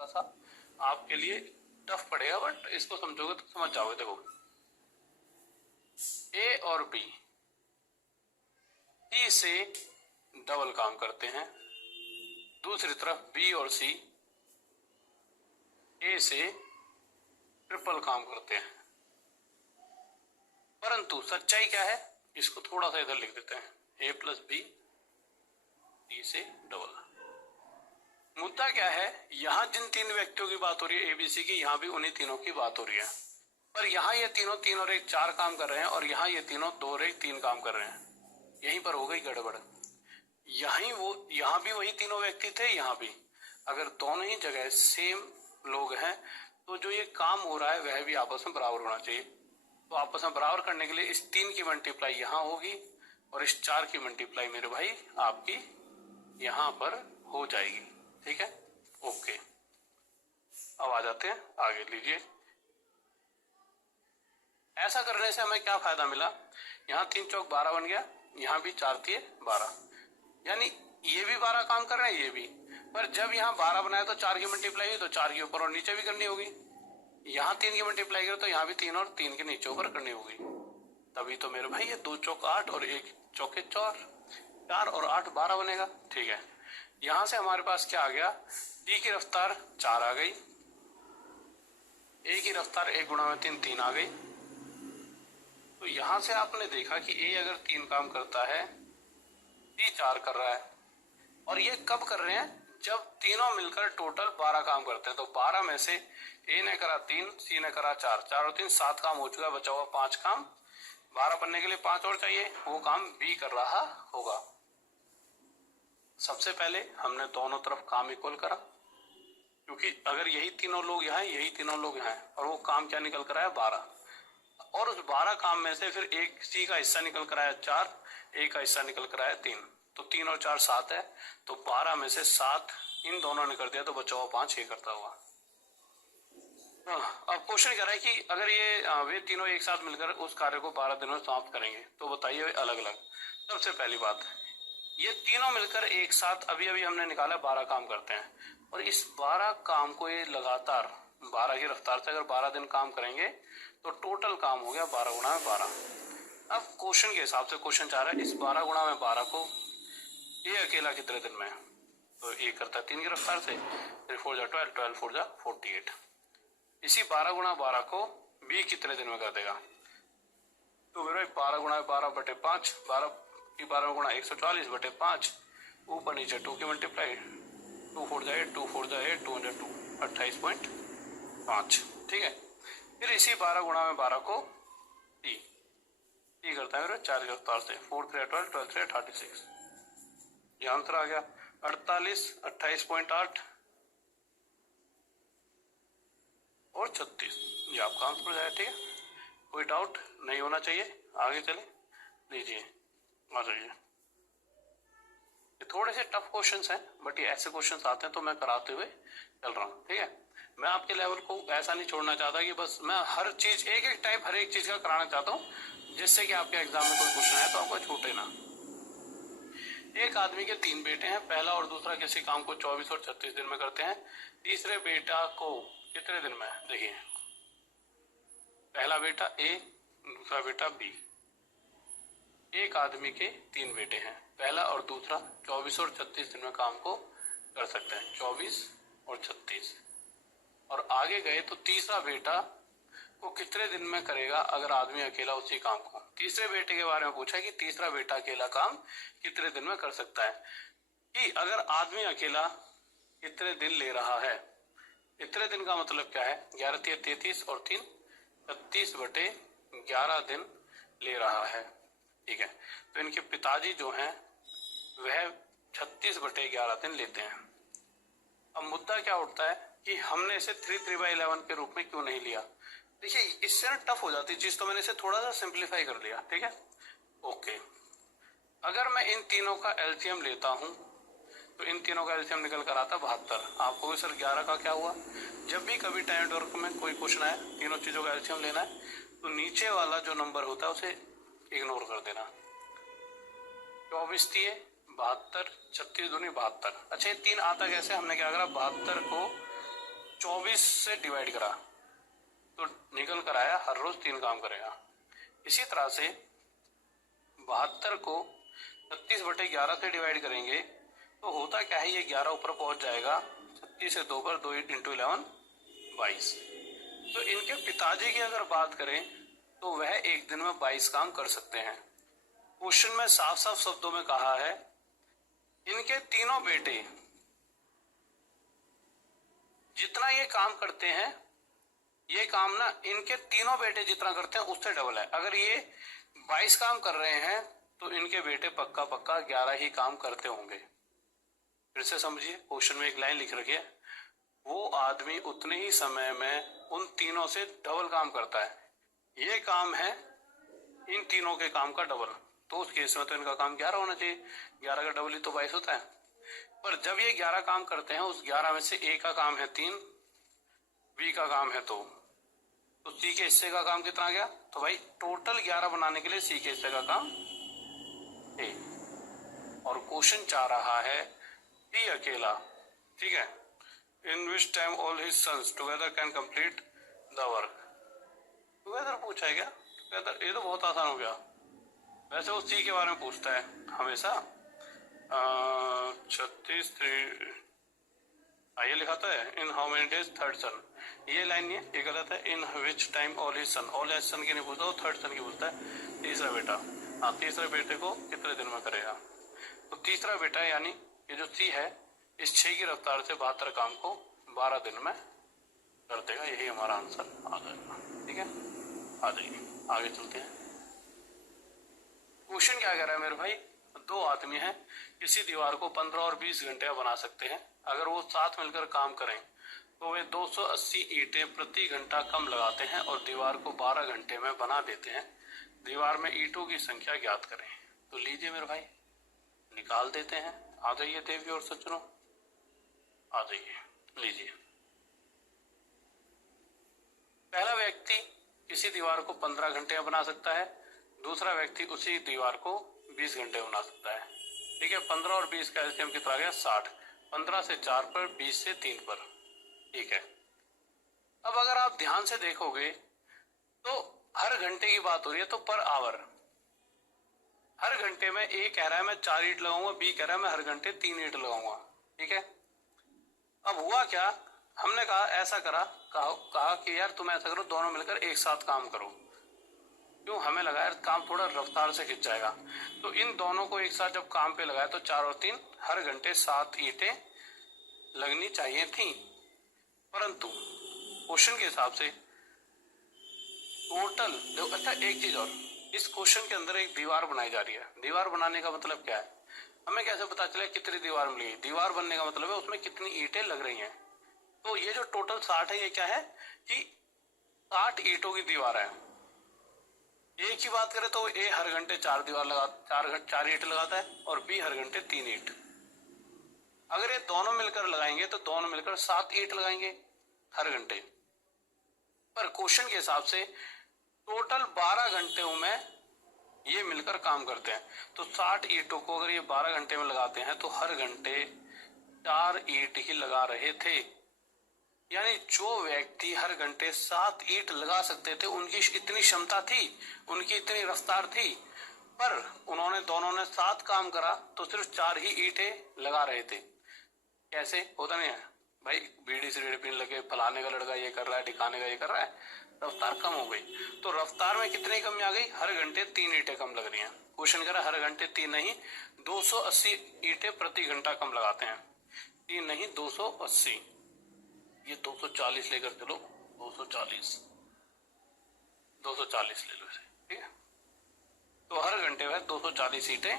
हल्का सा आपके लिए टफ पड़ेगा, बट इसको समझोगे तो समझ जाओगे। देखो ए और बी सी से डबल काम करते हैं, दूसरी तरफ बी और सी ए से ट्रिपल काम करते हैं। परंतु सच्चाई क्या है, इसको थोड़ा सा इधर लिख देते हैं, ए प्लस बी सी से डबल। मुद्दा क्या है, यहां जिन तीन व्यक्तियों की बात हो रही है एबीसी की, यहां भी उन्हीं तीनों की बात हो रही है। पर यहाँ ये तीनों 3 और 1 4 काम कर रहे हैं, और यहाँ ये तीनों 2 और 1 3 काम कर रहे हैं। यहीं पर हो गई गड़बड़। यहाँ भी वही तीनों व्यक्ति थे, यहाँ भी। अगर दोनों ही जगह सेम लोग हैं तो जो ये काम हो रहा है वह भी आपस में बराबर होना चाहिए। तो आपस में बराबर करने के लिए इस 3 की मल्टीप्लाई यहाँ होगी और इस 4 की मल्टीप्लाई मेरे भाई आपकी यहाँ पर हो जाएगी। ठीक है, ओके। अब आ जाते हैं आगे, लीजिए। ऐसा करने से हमें क्या फायदा मिला, यहाँ 3 चौक 12 बन गया, यहाँ भी 4 तिये 12, यानी ये भी 12 काम कर रहे हैं, ये भी। पर जब यहाँ 12 बनाया तो 4 की मल्टीप्लाई हुई तो 4 के ऊपर और नीचे भी करनी होगी। यहाँ 3 की मल्टीप्लाई करो तो यहाँ भी 3 और 3 के नीचे ऊपर करनी होगी। तभी तो मेरे भाई ये 2 चौक 8 और 1 चौके 4 और 8 12 बनेगा। ठीक है, यहां से हमारे पास क्या आ गया, डी की रफ्तार 4 आ गई, ए की रफ्तार 1 गुणा में 3 3 आ गई। तो यहां से आपने देखा कि ए अगर 3 काम करता है, डी 4 कर रहा है, और ये कब कर रहे हैं, जब तीनों मिलकर टोटल 12 काम करते हैं। तो 12 में से ए ने करा 3, सी ने करा 4, 4 और 3 7 काम हो चुका है, बचा हुआ 5 काम। 12 बनने के लिए 5 और चाहिए, वो काम बी कर रहा होगा। सबसे पहले हमने दोनों तरफ काम इक्वल करा, क्योंकि अगर यही तीनों लोग यहाँ यही तीनों लोग यहाँ, और वो काम क्या निकल कर आया 12, और उस 12 काम में से फिर एक सी का हिस्सा निकल कर आया 4, ए का हिस्सा निकल कर आया 3, तो 3 और 4 7 है। तो 12 में से 7 इन दोनों ने कर दिया, तो बचा हुआ 5 ये करता हुआ। अब क्वेश्चन कह रहा है कि अगर ये वे तीनों एक साथ मिलकर उस कार्य को 12 दिनों में समाप्त करेंगे, तो बताइए वे अलग अलग। सबसे पहली बात, ये तीनों मिलकर एक साथ अभी अभी हमने निकाला 12 काम करते हैं, और इस 12 काम को ये लगातार 12 की रफ्तार से अगर 12 दिन काम करेंगे तो टोटल काम हो गया 12 गुणा में 12। अब क्वेश्चन के हिसाब से क्वेश्चन चाह रहा है इस 12 गुणा में 12 को ये अकेला कितने दिन में, तो ये करता है 3 की रफ्तार से, 3 4 जा 12, 12 4 जा 48। इसी 12 गुणा 12 को बी कितने दिन में कर देगा, तो मेरे 12 गुणा 12 बटे 5, 12 की 12 गुणा 140 बटे 5, ऊपर नीचे 2 की मल्टीप्लाई, 2 4 जा 8, 2 4 जा 8, 2 जा 2, 28.5। ठीक है, फिर इसी 12 गुणा में 12 को टी करता है मेरे 4 की रफ्तार से, 4 3 12, 12 3 36, ये आंसर आ गया 48, 28.8 और 36, ये आपका आंसर हो जाएगा। ठीक है, कोई डाउट नहीं होना चाहिए। आगे चले, लीजिए आ जाइए। ये थोड़े से टफ क्वेश्चंस हैं, बट ये ऐसे क्वेश्चंस आते हैं तो मैं कराते हुए चल रहा हूँ। ठीक है, मैं आपके लेवल को ऐसा नहीं छोड़ना चाहता कि बस मैं हर चीज एक एक टाइप हर एक चीज का कराना चाहता हूँ, जिससे कि आपके एग्जाम में कोई क्वेश्चन आए तो आपको छूटे ना। एक आदमी के 3 बेटे हैं, पहला और दूसरा किसी काम को 24 और 36 दिन में करते हैं, तीसरे बेटा को कितने दिन में, देखिए पहला बेटा ए, दूसरा बेटा बी। एक आदमी के 3 बेटे हैं, पहला और दूसरा 24 और 36 दिन में काम को कर सकते हैं, 24 और 36, और आगे गए तो तीसरा बेटा को कितने दिन में करेगा अगर आदमी अकेला उसी काम को। तीसरे बेटे के बारे में पूछा है कि तीसरा बेटा अकेला काम कितने दिन में कर सकता है, कि अगर आदमी अकेला कितने दिन ले रहा है। इतने दिन का मतलब क्या है, 11 3 33 और 3 36 बटे 11 दिन ले रहा है। ठीक है, तो इनके पिताजी जो हैं वह 36 बटे 11 दिन लेते हैं। अब मुद्दा क्या उठता है कि हमने इसे 3/11 के रूप में क्यों नहीं लिया। देखिए इससे ना टफ हो जाती चीज, तो मैंने इसे थोड़ा सा सिंप्लीफाई कर लिया। ठीक है, ओके। अगर मैं इन तीनों का एलसीएम लेता हूं तो इन तीनों का एलसीएम निकल कर आता 72। आपको भी सर 11 का क्या हुआ, जब भी कभी टाइम नेटवर्क में कोई क्वेश्चन आए तीनों चीजों का एलसीएम लेना है तो नीचे वाला जो नंबर होता है उसे इग्नोर कर देना। 24 तिये 72, 36 दूनी 72। अच्छा ये 3 आता कैसे, हमने क्या करा 72 को 24 से डिवाइड करा तो निकल कर आया हर रोज 3 काम करेगा। इसी तरह से 72 को 36/11 से डिवाइड करेंगे तो होता क्या है, ये 11 ऊपर पहुंच जाएगा, 36 से 2 पर 2 इंटू 11 22। तो इनके पिताजी की अगर बात करें तो वह एक दिन में 22 काम कर सकते हैं। क्वेश्चन में साफ साफ शब्दों में कहा है इनके तीनों बेटे जितना ये काम करते हैं, ये काम ना इनके तीनों बेटे जितना करते हैं उससे डबल है। अगर ये 22 काम कर रहे हैं तो इनके बेटे पक्का पक्का 11 ही काम करते होंगे। फिर से समझिए, क्वेश्चन में एक लाइन लिख रखी है, वो आदमी उतने ही समय में उन तीनों से डबल काम करता है। ये काम है इन तीनों के काम का डबल, तो उस केस में तो इनका काम 11 होना चाहिए। 11 का डबल ही तो 22 होता है। पर जब ये 11 काम करते हैं, उस 11 में से ए का काम है 3, बी का काम है 2, तो सी के हिस्से का काम कितना गया? तो भाई टोटल 11 बनाने के लिए सी के हिस्से का काम ए। और क्वेश्चन चाह रहा है सी अकेला, ठीक है, in which time all his sons together can complete the work. Together पूछा है क्या? टुगेदर, ये तो बहुत आसान हो गया। वैसे वो सी के बारे में पूछता है हमेशा। 36 ये लिखा तो है in how many days third son, ये लाइन नहीं है, ये गलत है। In which time all his son, all his son की नहीं पूछता, वो थर्ड सन की पूछता है। तीसरा बेटा, हाँ, तीसरे बेटे को कितने दिन में करेगा? तो तीसरा बेटा यानी ये जो सी है, इस 6 की रफ्तार से 72 काम को 12 दिन में कर देगा। यही हमारा आंसर आ जाएगा। ठीक है, आ जाइए आगे चलते हैं। क्वेश्चन क्या कह रहा है मेरे भाई, 2 आदमी हैं, किसी दीवार को 15 और 20 घंटे बना सकते हैं। अगर वो साथ मिलकर काम करें तो वे 280 ईंटें प्रति घंटा कम लगाते हैं और दीवार को 12 घंटे में बना देते हैं। दीवार में ईंटों की संख्या ज्ञात करें। तो लीजिए मेरे भाई, निकाल देते हैं। आ जाइए देवी और सज्जनों, आ जाइए, लीजिए। पहला व्यक्ति किसी दीवार को 15 घंटे में बना सकता है, दूसरा व्यक्ति उसी दीवार को 20 घंटे में बना सकता है। ठीक है, 15 और 20 का एलसीएम कितना आ गया? 60। 15 से 4 पर, 20 से 3 पर। ठीक है, अब अगर आप ध्यान से देखोगे तो हर घंटे की बात हो रही है, तो पर आवर, हर घंटे में ए कह रहा है मैं 4 ईंट लगाऊंगा, बी कह रहा है मैं हर घंटे 3 ईंट लगाऊंगा। ठीक है, अब हुआ क्या, हमने कहा ऐसा कहा कि यार तुम ऐसा करो, दोनों मिलकर एक साथ काम करो। क्यों? हमें लगा यार काम थोड़ा रफ्तार से खिंच जाएगा। तो इन दोनों को एक साथ जब काम पे लगाया तो 4 और 3 हर घंटे 7 ईंटें लगनी चाहिए थी। परंतु क्वेश्चन के हिसाब से टोटल, अच्छा एक चीज और, इस क्वेश्चन के अंदर एक दीवार बनाई जा रही है। दीवार बनाने का मतलब क्या है? हमें कैसे पता चले कितनी दीवार मिली? दीवार बनने का मतलब है उसमें कितनी ईंटें लग रही हैं। तो ये जो टोटल 60 है, ये क्या है कि 60 ईंटों की दीवार है। ए की बात करें तो ए हर घंटे 4 ईंट लगाता है और बी हर घंटे 3 ईंट। अगर ये दोनों मिलकर लगाएंगे तो दोनों मिलकर 7 ईंट लगाएंगे हर घंटे। पर क्वेश्चन के हिसाब से टोटल 12 घंटे में ये मिलकर काम करते हैं। तो 60 ईंटों को अगर ये 12 घंटे में लगाते हैं तो हर घंटे 4 ईंट ही लगा रहे थे। यानी जो व्यक्ति हर घंटे 7 ईंट लगा सकते थे, उनकी इतनी क्षमता थी, उनकी इतनी रफ्तार थी, पर उन्होंने दोनों ने 7 काम करा तो सिर्फ 4 ही ईंटें लगा रहे थे। कैसे? होता नहीं है भाई, बीड़ी से पिन लगे, फलाने का लड़का ये कर रहा है, टिकाने का ये कर रहा है, रफ्तार कम हो गई। तो रफ्तार में कितनी कमी आ गई? हर घंटे 3 ईंटें कम लग रही हैं। क्वेश्चन कह रहा है हर घंटे 3 नहीं 280 ईंटें प्रति घंटा कम लगाते हैं। 3 नहीं 280, ये 240 लेकर चलो, 240 ले लो इसे। ठीक है, तो हर घंटे में 240 ईंटें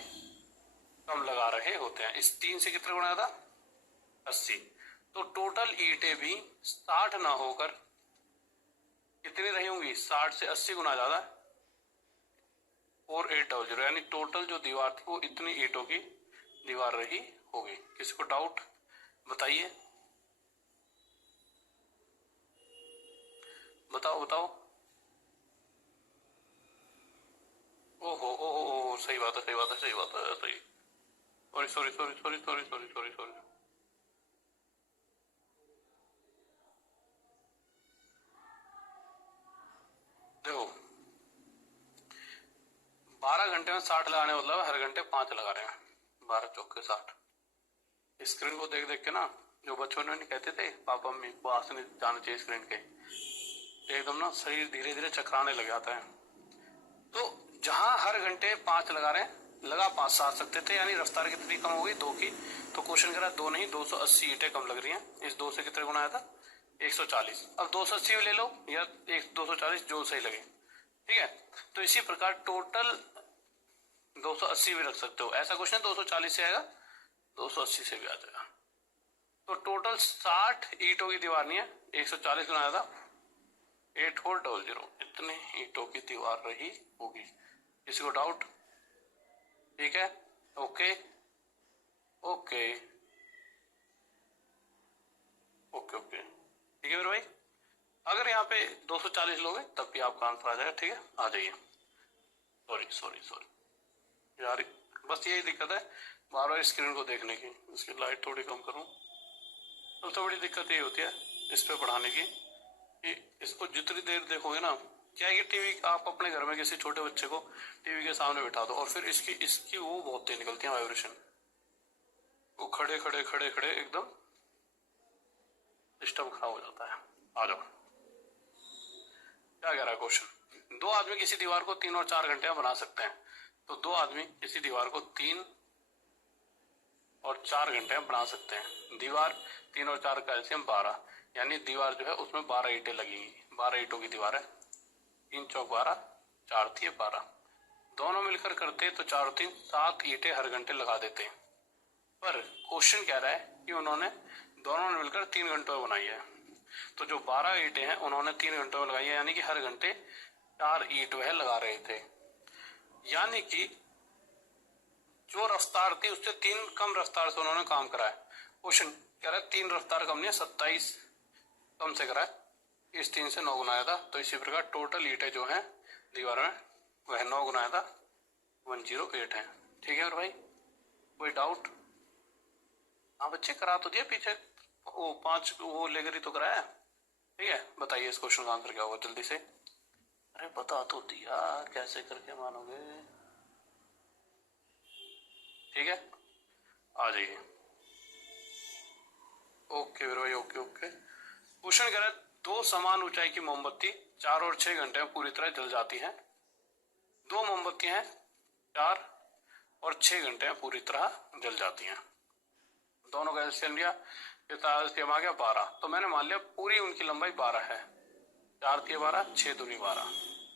कम लगा रहे होते हैं। इस 3 से कितने गुना था? 80। तो टोटल ईंटें भी 60 ना होकर कितनी रही होंगी? 60 से 80 गुना ज्यादा, 4800, यानी टोटल जो दीवार थी वो इतनी ईंटों की दीवार रही होगी। किसी को डाउट बताइए, बताओ। ओहो, सही बात है। सही। सॉरी। 12 घंटे में 60 लगाने मतलब हर घंटे 5 लगा रहे हैं, 12 चौके 60। स्क्रीन को देख देख के ना, जो बच्चों ने कहते थे पापा मम्मी को आस नहीं जाना चाहिए स्क्रीन के, एकदम ना शरीर धीरे धीरे चकराने लग जाता है। तो जहां हर घंटे 5 लगा रहे हैं, लगा 5 साथ सकते थे, यानी रफ्तार कितनी कम हो गई 2 की। तो क्वेश्चन करा 2 नहीं 280 ईंटें कम लग रही हैं। इस 2 से कितने गुना आया था 140। अब 280 भी ले लो या 240 जो सही लगे, ठीक है। तो इसी प्रकार टोटल 280 भी रख सकते हो, ऐसा क्वेश्चन 240 से आएगा 280 से भी आ जाएगा। तो टोटल 60 ईंटों की दीवार नहीं है, 140 बनाया था 8400, इतने ईंटों की दीवार रही होगी। किसी को डाउट? ठीक है, ओके ओके ओके ओके, ठीक है मेरे भाई। अगर यहाँ पे 240 लोगे तब भी आपका आंसर आ जाएगा, ठीक है। आ जाइए। सॉरी सॉरी सॉरी यार, बस यही दिक्कत है बार बार स्क्रीन को देखने की। इसकी लाइट थोड़ी कम करूं। सबसे बड़ी दिक्कत यही होती है इस पे पढ़ाने की कि इसको जितनी देर देखोगे ना, क्या है कि टीवी आप अपने घर में किसी छोटे बच्चे को टीवी के सामने बिठा दो और फिर इसकी इसकी वो बहुत तेज निकलती है वाइब्रेशन, वो खड़े खड़े खड़े खड़े एकदम सिस्टम खराब हो जाता है। आ जाओ, क्या कह रहा है क्वेश्चन। 2 आदमी किसी दीवार को 3 और 4 घंटे में बना सकते हैं। तो 2 आदमी किसी दीवार को 3 और 4 घंटे में बना सकते हैं। दीवार 3 और 4 का एलसीएम 12, यानी दीवार जो है उसमें 12 ईंटें लगेंगी। 12 ईंटों की दीवार है, 3 चौक 12, 4 थी 12। दोनों मिलकर करते तो 4 और 3 7 ईंटें हर घंटे लगा देते। पर क्वेश्चन कह रहा है कि उन्होंने दोनों ने मिलकर 3 घंटों में बनाई है। तो जो 12 ईंटें हैं उन्होंने 3 घंटों में लगाई है, यानी कि हर घंटे 4 ईंट वह लगा रहे थे। यानी कि जो रफ्तार थी उससे 3 कम रफ्तार से उन्होंने काम कराया। क्वेश्चन कह रहा है 3 रफ्तार कम नहीं, 27 कम से कराया। इस 3 से 9 गुना आया था। तो इसी प्रकार टोटल ईंटें जो है दीवार में वह 9 गुना आया था, 108 है। ठीक है और भाई, कोई डाउट? हाँ बच्चे, करा तो दिया पीछे, वो 5 वो लेकर ही तो कराया। ठीक है, बताइए इस क्वेश्चन का आंसर क्या होगा जल्दी से। अरे बता तो दिया, कैसे करके मानोगे। ठीक है, आ जाइए। ओके मेरे भाई, ओके ओके। क्वेश्चन कह रहा है 2 समान ऊंचाई की मोमबत्ती 4 और 6 घंटे में पूरी तरह जल जाती हैं। 2 मोमबत्तियां हैं, 4 और 6 घंटे में पूरी तरह जल जाती हैं। दोनों का एलसीएम लिया, एलसीएम आ गया 12। तो मैंने मान लिया पूरी उनकी लंबाई 12 है। 4 3 12, 6 दूनी 12।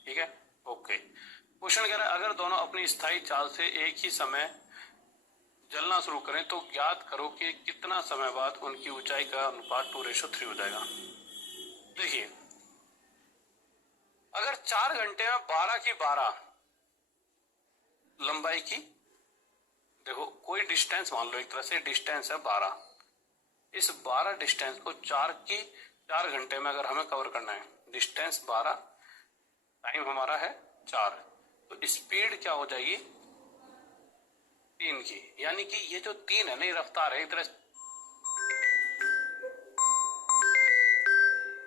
ठीक है, ओके। क्वेश्चन कह रहा है अगर दोनों अपनी स्थायी चाल से एक ही समय जलना शुरू करें तो ज्ञात करो कि कितना समय बाद उनकी ऊंचाई का अनुपात 2:3 हो जाएगा। देखिए, अगर 4 घंटे में 12 की 12 लंबाई की, देखो कोई डिस्टेंस मान लो, एक तरह से डिस्टेंस है 12। इस 12 डिस्टेंस को 4 घंटे में अगर हमें कवर करना है, डिस्टेंस 12, टाइम हमारा है 4, तो स्पीड क्या हो जाएगी 3 की। यानी कि ये जो 3 है ना, ये रफ्तार है, एक तरह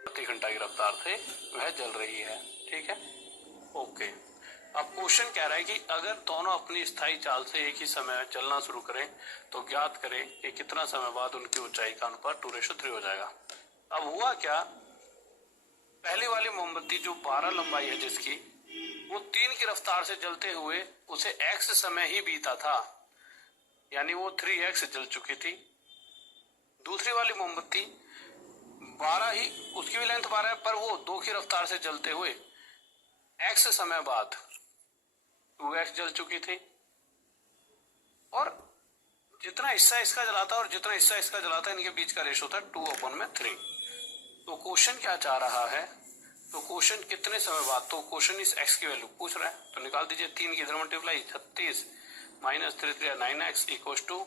प्रति घंटा की रफ्तार से वह जल रही है। ठीक है, ओके। अब क्वेश्चन कह रहा है कि अगर दोनों अपनी स्थायी चाल से एक ही समय चलना शुरू करें तो ज्ञात करें कि कितना समय बाद उनकी ऊंचाई का अनुपात 2:3 हो जाएगा। अब हुआ क्या, पहली वाली मोमबत्ती जो 12 लंबाई है जिसकी, वो 3 की रफ्तार से जलते हुए उसे x समय ही बीता था, यानी वो 3x जल चुकी थी। दूसरी वाली मोमबत्ती 12 ही, उसकी भी लेंथ 12 है, पर वो 2 की रफ्तार से जलते हुए x समय बाद 2x जल चुकी थी। और जितना हिस्सा इसका जलाता है और जितना हिस्सा इसका जलाता है, इनके बीच का रेशो था 2/3। तो क्वेश्चन क्या चाह रहा है, तो क्वेश्चन कितने समय बाद, तो क्वेश्चन इस x की वैल्यू पूछ रहा है। तो निकाल दीजिए, 3 की इधर multiply, 36 minus 3 3 9x equal to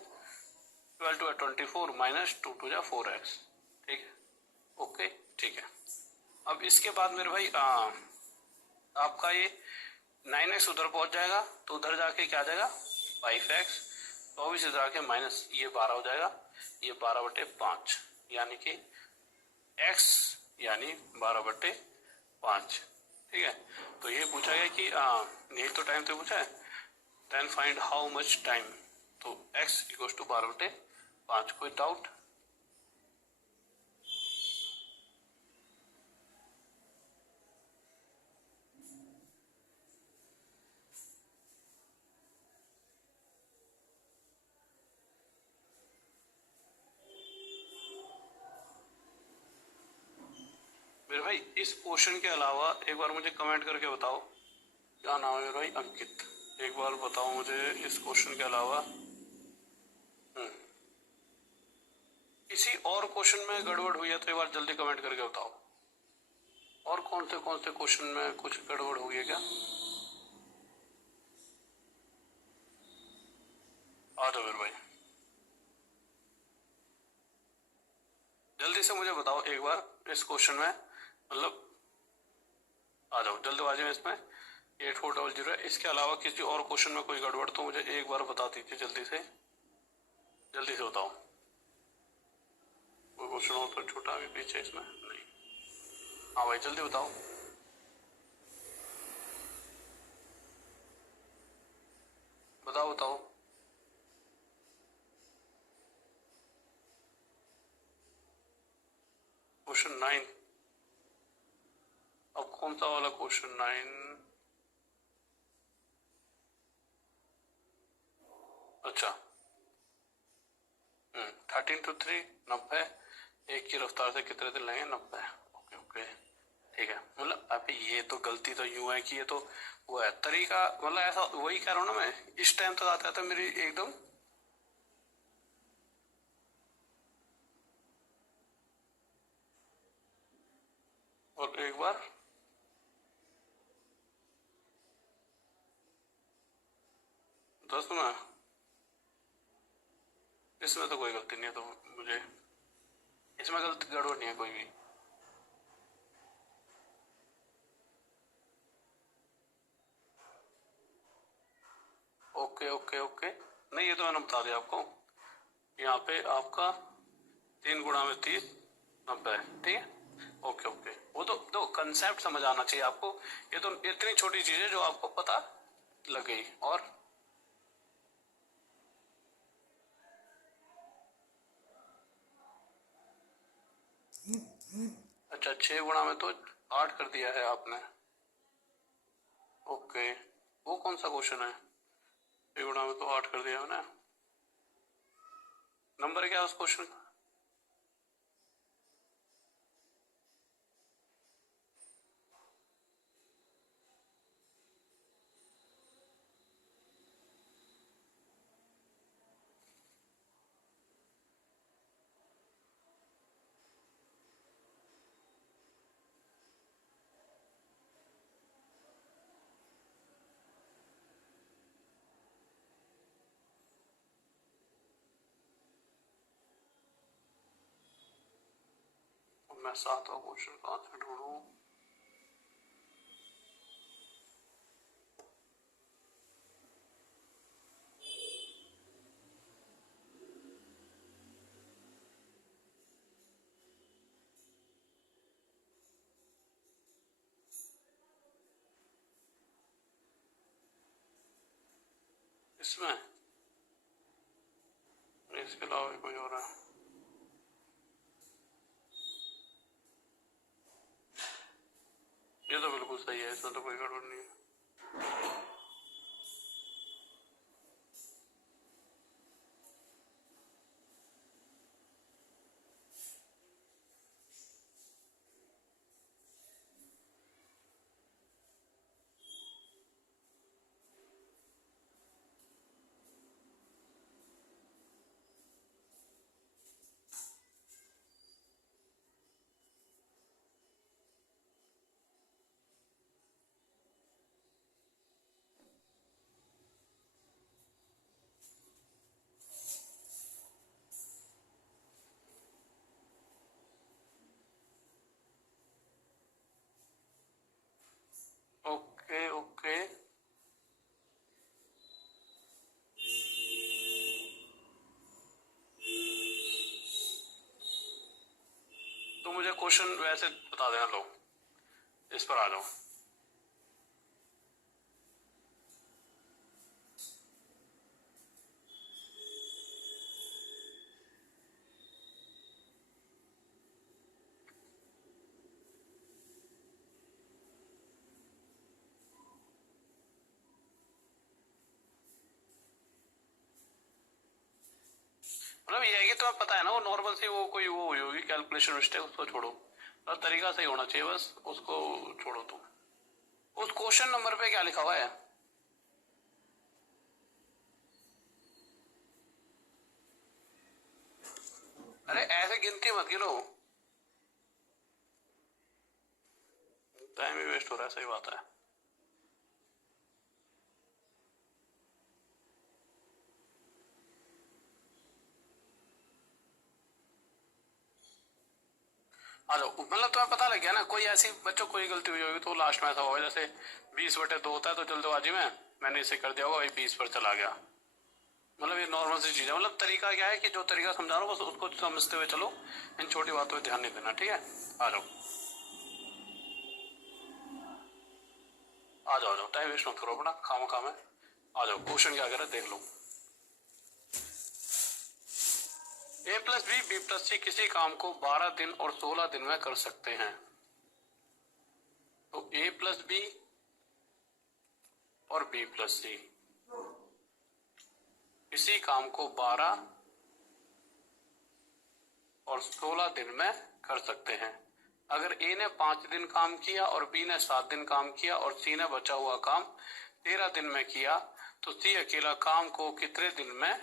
12 2 24 minus 2 2 4x। ठीक है, ओके ठीक है। अब इसके बाद मेरे भाई आपका ये 9x उधर पहुंच जाएगा, तो उधर जाके क्या आ जाएगा 5x, 24 इधर आके माइनस ये 12 हो जाएगा, ये 12/5, यानी कि x यानी 12/5। ठीक है, तो ये पूछा गया कि यही तो टाइम से पूछा है then find how much time, तो x इक्वल टू 12/5। कोई डाउट? मेरे भाई इस क्वेश्चन के अलावा एक बार मुझे कमेंट करके बताओ, क्या नाम है मेरे भाई? अंकित। एक बार बताओ मुझे इस क्वेश्चन के अलावा किसी और क्वेश्चन में गड़बड़ हुई है तो एक बार जल्दी कमेंट करके बताओ। और कौन से क्वेश्चन में कुछ गड़बड़ हुई है क्या? आ जाओ मेरे भाई, जल्दी से मुझे बताओ एक बार इस क्वेश्चन में, मतलब आ जाओ जल्दबाजी में। इसमें 8400 है, इसके अलावा किसी और क्वेश्चन में कोई गड़बड़ तो मुझे एक बार बता दीजिए जल्दी से बताओ। कोई क्वेश्चन और तो छोटा आगे पीछे इसमें नहीं? हाँ भाई जल्दी बताओ, बताओ बताओ। क्वेश्चन 9? अब कौन सा वाला क्वेश्चन 9? अच्छा 13 to 3 90, एक की रफ्तार से कितने दिन लगेंगे? 90। ओके ओके ठीक है। मतलब अभी ये तो गलती तो यूं है कि ये तो वो है तरीका, मतलब ऐसा वही कह रहा हूँ ना मैं, इस टाइम तक आता था मेरी एकदम। और एक बार 10 में, इसमें तो कोई गलती नहीं है, तो मुझे इसमें गलती गड़बड़ नहीं है कोई भी। ओके ओके ओके, नहीं ये तो मैंने बता दिया आपको। यहाँ पे आपका 3 × 30 90, ठीक है। ओके ओके, वो तो कंसेप्ट समझ आना चाहिए आपको। ये तो इतनी छोटी चीज है जो आपको पता लग गई। और अच्छा 6 गुणा में तो 8 कर दिया है आपने। ओके, वो कौन सा क्वेश्चन है? 6 गुणा में तो 8 कर दिया मैंने। नंबर क्या है उस क्वेश्चन का? मैं 7वां क्वेश्चन कहाँ से ढूंढूं? इसमें इसके अलावा भी कोई और है? ये तो बिल्कुल सही है, इसमें तो कोई गड़बड़ नहीं है। ओके ओके, तो मुझे क्वेश्चन वैसे बता देना। लो इस पर आ जाओ। मतलब ये है कि तुम्हें पता है ना वो नॉर्मल सी वो कोई वो हुई होगी कैलकुलेशन मिस्टेक, उसको छोड़ो, और तरीका सही होना चाहिए, बस उसको छोड़ो तुम। उस क्वेश्चन नंबर पे क्या लिखा हुआ है? अरे ऐसे गिनती मत गिनो, टाइम ही वेस्ट हो रहा है, सही बात है। आ जाओ, मतलब तुम्हें पता लग गया ना, कोई ऐसी बच्चों कोई गलती हुई होगी तो लास्ट में ऐसा होगा जैसे 20/2 होता है तो जल्दबाजी में मैंने इसे कर दिया होगा, भाई 20 पर चला गया। मतलब ये नॉर्मल सी चीज है, मतलब तरीका क्या है कि जो तरीका समझा रहा हूँ बस उसको समझते हुए चलो, इन छोटी बातों पे ध्यान नहीं देना, ठीक है। आ जाओ आ जाओ, टाइम वेस्ट मत करो अपना खामा खा में। आ जाओ, क्वेश्चन क्या करे देख लो। a+b b+c किसी काम को 12 दिन और 16 दिन में कर सकते हैं। तो a+b और b+c इसी काम को 12 और 16 दिन में कर सकते हैं। अगर ए ने 5 दिन काम किया और बी ने 7 दिन काम किया और सी ने बचा हुआ काम 13 दिन में किया, तो सी अकेला काम को कितने दिन में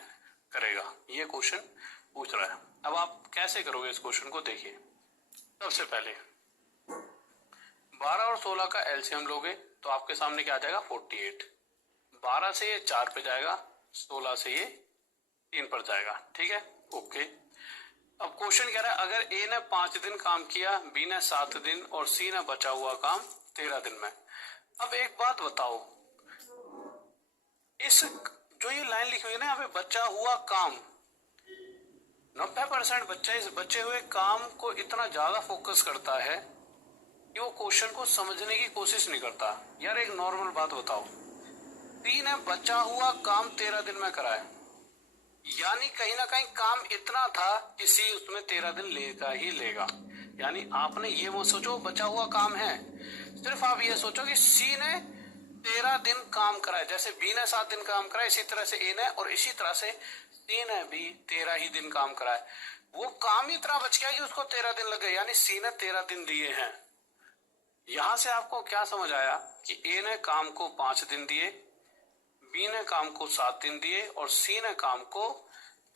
करेगा, ये क्वेश्चन पूछ रहा है। अब आप कैसे करोगे इस क्वेश्चन को, देखिए। सबसे पहले 12 और 16 का एलसीएम लोगे तो आपके सामने क्या आ जाएगा, 48। 12 से ये 4 पे जाएगा, 16 से ये 3 पर जाएगा, ठीक है, ओके। अब क्वेश्चन कह रहा है अगर ए ने 5 दिन काम किया, बी ने 7 दिन और सी ने बचा हुआ काम 13 दिन में। अब एक बात बताओ, इस जो ये लाइन लिखी हुई है ना यहाँ पे, बचा हुआ काम, 90% बच्चा इस बचे हुए काम को इतना ज्यादा फोकस करता है कि वो क्वेश्चन को समझने की कोशिश नहीं करता। यार एक नॉर्मल बात बताओ, सी ने बचा हुआ काम 13 दिन में कराया, यानी कहीं ना कहीं काम इतना था कि सी उसमें 13 दिन लेगा ही लेगा। यानी आपने ये वो सोचो बचा हुआ काम है, सिर्फ आप ये सोचो कि सी ने 13 दिन काम कराया, जैसे बी ने 7 दिन काम कराया इसी तरह से ए ने, और इसी तरह से सी ने भी 13 ही दिन काम कराया। वो काम ही इतना बच गया कि उसको 13 दिन लग गए, यानी सी ने 13 दिन दिए हैं। यहां से आपको क्या समझ आया कि ए ने काम को 5 दिन दिए, बी ने काम को 7 दिन दिए और सी ने काम को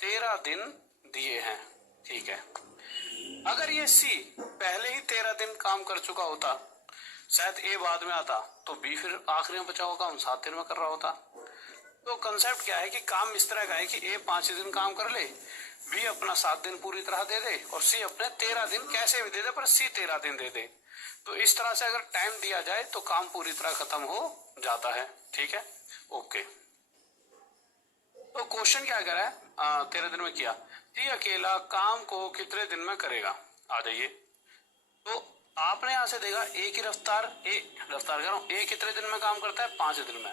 13 दिन दिए हैं, ठीक है। अगर ये सी पहले ही 13 दिन काम कर चुका होता, शायद ए बाद में आता, तो बी फिर आखिरी में बचा हुआ काम 7 दिन में कर रहा होता। तो कंसेप्ट क्या है कि काम इस तरह का है कि ए 5 दिन काम कर ले, बी अपना 7 दिन पूरी तरह दे दे और सी अपने 13 दिन कैसे भी दे दे, पर सी 13 दिन दे दे। तो इस तरह से अगर टाइम दिया जाए तो काम पूरी तरह खत्म हो जाता है, ठीक है, ओके। तो क्वेश्चन क्या कर रहा है, 13 दिन में किया, सी अकेला काम को कितने दिन में करेगा। आ जाइए, तो आपने यहां से देखा ए की रफ्तार, रफ्तार कह रहा हूं, ए कितने दिन में काम करता है, 5 दिन में।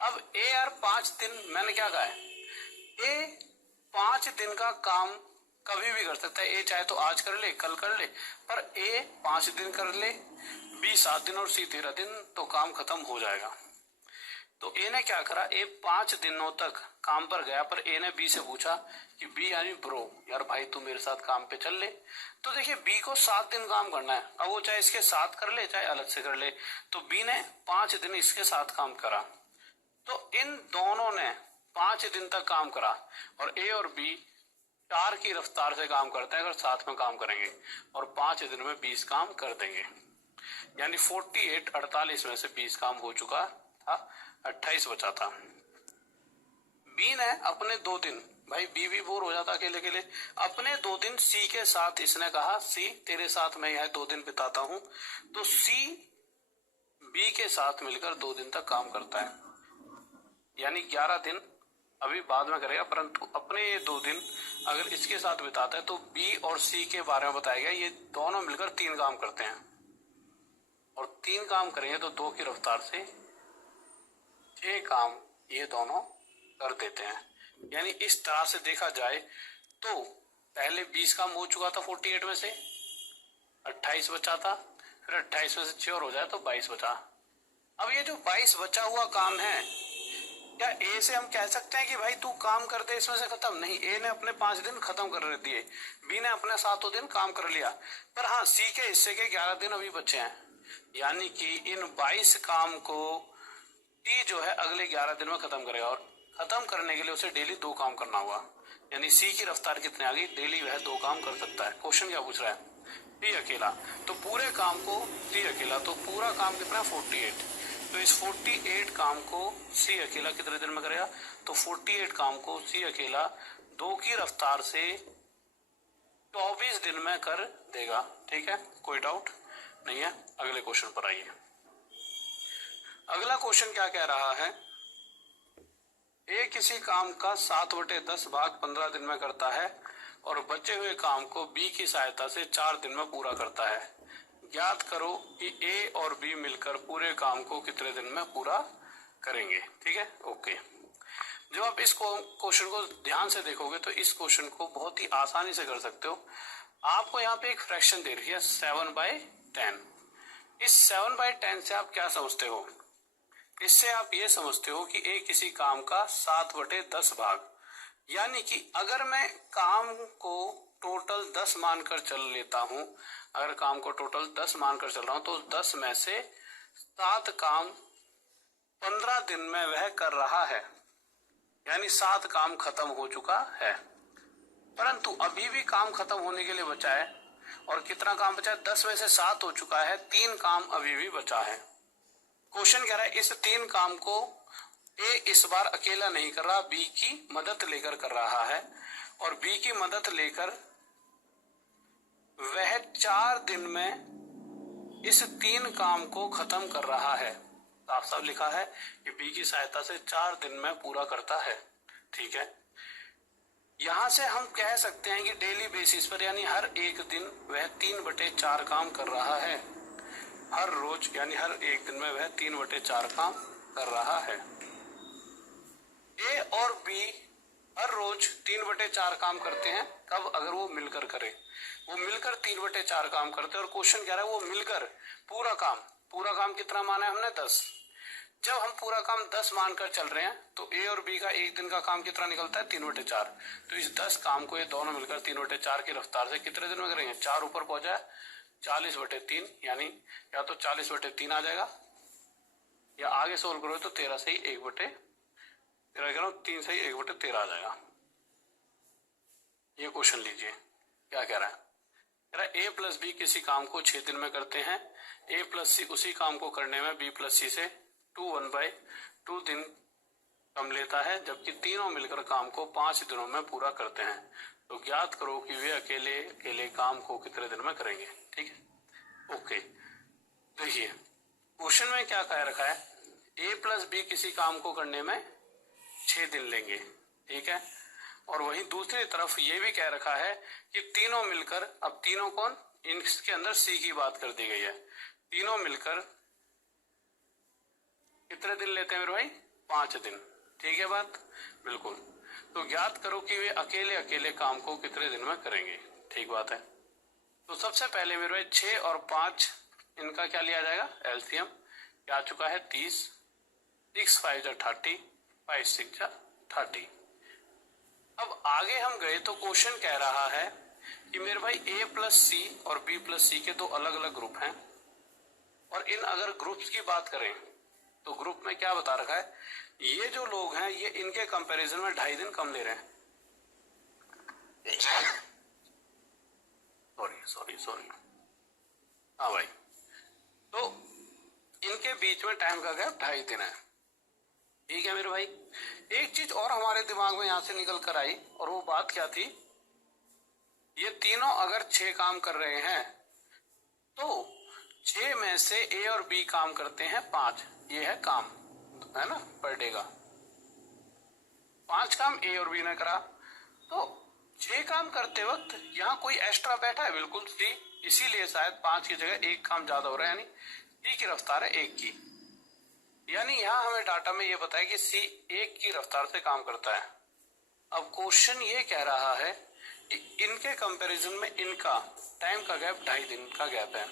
अब ए यार 5 दिन, मैंने क्या कहा है, ए 5 दिन का काम कभी भी कर सकता है, ए चाहे तो आज कर ले कल कर ले, पर ए 5 दिन कर ले, बी 7 दिन और सी 13 दिन, तो काम खत्म हो जाएगा। तो ए ने क्या करा, ए 5 दिनों तक काम पर गया, पर ए ने बी से पूछा कि बी यानी ब्रो, यार भाई तू मेरे साथ काम पे चल ले। तो देखिए बी को 7 दिन काम करना है, अब वो चाहे इसके साथ कर ले चाहे अलग से कर ले, तो बी ने 5 दिन इसके साथ काम करा, तो इन दोनों ने 5 दिन तक काम करा, और ए और बी 4 की रफ्तार से काम करते हैं अगर साथ में काम करेंगे, और 5 दिन में 20 काम कर देंगे, यानी 48 48 में से 20 काम हो चुका था, 28 बचा था। बी ने अपने 2 दिन, भाई बी भी बोर हो जाता अकेले अकेले, अपने 2 दिन सी के साथ इसने कहा सी तेरे साथ मैं यह 2 दिन बिताता हूं, तो सी बी के साथ मिलकर 2 दिन तक काम करता है, यानी 11 दिन अभी बाद में करेगा, परंतु अपने ये 2 दिन अगर इसके साथ बिताता है तो बी और सी के बारे में बताया गया, ये दोनों मिलकर 3 काम करते हैं, और 3 काम करेंगे तो 2 की रफ्तार से 6 काम ये दोनों कर देते हैं। यानी इस तरह से देखा जाए तो पहले 20 काम हो चुका था 48 में से, 28 बचा था, फिर 28 में से 6 और हो जाए तो 22 बचा। अब ये जो 22 बचा हुआ काम है क्या ए से हम कह सकते हैं कि भाई तू काम कर दे इसमें से खत्म? नहीं, ए ने अपने 5 दिन खत्म कर दिए, बी ने अपने 7 दिन काम कर लिया, पर हाँ सी के हिस्से के 11 दिन अभी बचे हैं। यानी कि इन 22 काम को सी जो है अगले 11 दिन में खत्म करेगा, और खत्म करने के लिए उसे डेली 2 काम करना होगा। यानी सी की रफ्तार कितनी आ गई? डेली वह 2 काम कर सकता है। क्वेश्चन क्या पूछ रहा है? सी अकेला, तो पूरे काम को सी अकेला, तो पूरा काम कितना है? 48। तो इस 48 काम को सी अकेला कितने दिन में करेगा? तो 48 काम को सी अकेला 2 की रफ्तार से 24 दिन में कर देगा। ठीक है, कोई डाउट नहीं है। अगले क्वेश्चन पर आइए। अगला क्वेश्चन क्या कह रहा है? ए किसी काम का 7/10 भाग 15 दिन में करता है और बचे हुए काम को बी की सहायता से 4 दिन में पूरा करता है। ज्ञात करो कि ए और बी मिलकर पूरे काम को कितने दिन में पूरा करेंगे। ठीक है, ओके। जब आप इस क्वेश्चन को ध्यान से देखोगे तो इस क्वेश्चन को बहुत ही आसानी से कर सकते हो। आपको यहाँ पे एक फ्रैक्शन दे रही है 7/10। इस 7/10 से आप क्या समझते हो? इससे आप ये समझते हो कि ए किसी काम का 7/10 भाग, यानी कि अगर मैं काम को टोटल 10 मानकर चल लेता हूं, अगर काम को टोटल 10 मानकर चल रहा हूं, तो 10 में से 7 काम 15 दिन में वह कर रहा है, यानी 7 काम खत्म हो चुका है। परंतु अभी भी काम खत्म होने के लिए बचा है, और कितना काम बचा है? 10 में से 7 हो चुका है, 3 काम अभी भी बचा है। क्वेश्चन कह रहा है इस 3 काम को ए इस बार अकेला नहीं कर रहा, बी की मदद लेकर कर रहा है, और बी की मदद लेकर वह 4 दिन में इस 3 काम को खत्म कर रहा है। साफ साफ लिखा है कि बी की सहायता से 4 दिन में पूरा करता है। ठीक है, यहां से हम कह सकते हैं कि डेली बेसिस पर, यानी हर एक दिन वह 3/4 काम कर रहा है। हर रोज यानी हर एक दिन में वह 3/4 काम कर रहा है। ए और बी हर रोज 3/4 काम करते हैं। कब? अगर वो मिलकर करे, वो मिलकर 3/4 काम करते हैं। और क्वेश्चन कह रहा है वो मिलकर पूरा काम कितना माना है हमने? 10। जब हम पूरा काम 10 मानकर चल रहे हैं तो ए और बी का एक दिन का काम कितना निकलता है? 3/4। तो इस 10 काम को ये दोनों मिलकर 3/4 की रफ्तार से कितने दिन में करेंगे? 4 ऊपर पहुंचा है, 40/3, यानी या तो 40/3 आ जाएगा, या आगे सोल्व करो तो 13 से ही 3 से ही 1/13 आ जाएगा। ये क्वेश्चन लीजिए, क्या कह रहा है? कह रहा है ए प्लस बी किसी काम को 6 दिन में करते हैं। ए प्लस सी उसी काम को करने में बी प्लस सी से 1/2 दिन कम लेता है, जबकि तीनों मिलकर काम को 5 दिनों में पूरा करते हैं। तो ज्ञात करो कि वे अकेले अकेले काम को कितने दिन में करेंगे। ठीक है, ओके। देखिए क्वेश्चन में क्या कह रखा है? ए प्लस बी किसी काम को करने में 6 दिन लेंगे। ठीक है, और वहीं दूसरी तरफ ये भी कह रखा है कि तीनों मिलकर, अब तीनों कौन? इसके अंदर सी की बात कर दी गई है। तीनों मिलकर कितने दिन लेते हैं मेरे भाई? 5 दिन। ठीक है बात, बिल्कुल। तो ज्ञात करो कि वे अकेले अकेले काम को कितने दिन में करेंगे। ठीक बात है। तो सबसे पहले मेरे भाई 6 और 5, इनका क्या लिया जाएगा? एलसीएम। क्या आ चुका है? 30। 6 5 जा 30, 5 6 जा 30। अब आगे हम गए तो क्वेश्चन कह रहा है कि मेरे भाई ए प्लस सी और बी प्लस सी के 2 अलग अलग ग्रुप हैं, और इन अगर ग्रुप्स की बात करें तो ग्रुप में क्या बता रखा है? ये जो लोग हैं ये इनके कंपैरिजन में 2.5 दिन कम ले रहे हैं। सॉरी। हाँ भाई, तो इनके बीच में टाइम का गैप 2.5 दिन है। ठीक है मेरे भाई, एक चीज और हमारे दिमाग में यहां से निकल कर आई, और वो बात क्या थी? ये तीनों अगर 6 काम कर रहे हैं तो 6 में से ए और बी काम करते हैं 5। ये है काम, है ना, पर डे का। 5 काम ए और बी ने करा, तो 6 काम करते वक्त यहाँ कोई एक्स्ट्रा बैठा है? बिल्कुल सी, इसीलिए शायद 5 की जगह 1 काम ज्यादा हो रहा है, यानी सी की रफ्तार है 1 की। यानी यहाँ हमें डाटा में ये बताया कि सी 1 की रफ्तार से काम करता है। अब क्वेश्चन ये कह रहा है कि इनके कंपैरिजन में इनका टाइम का गैप 2.5 दिन का गैप है।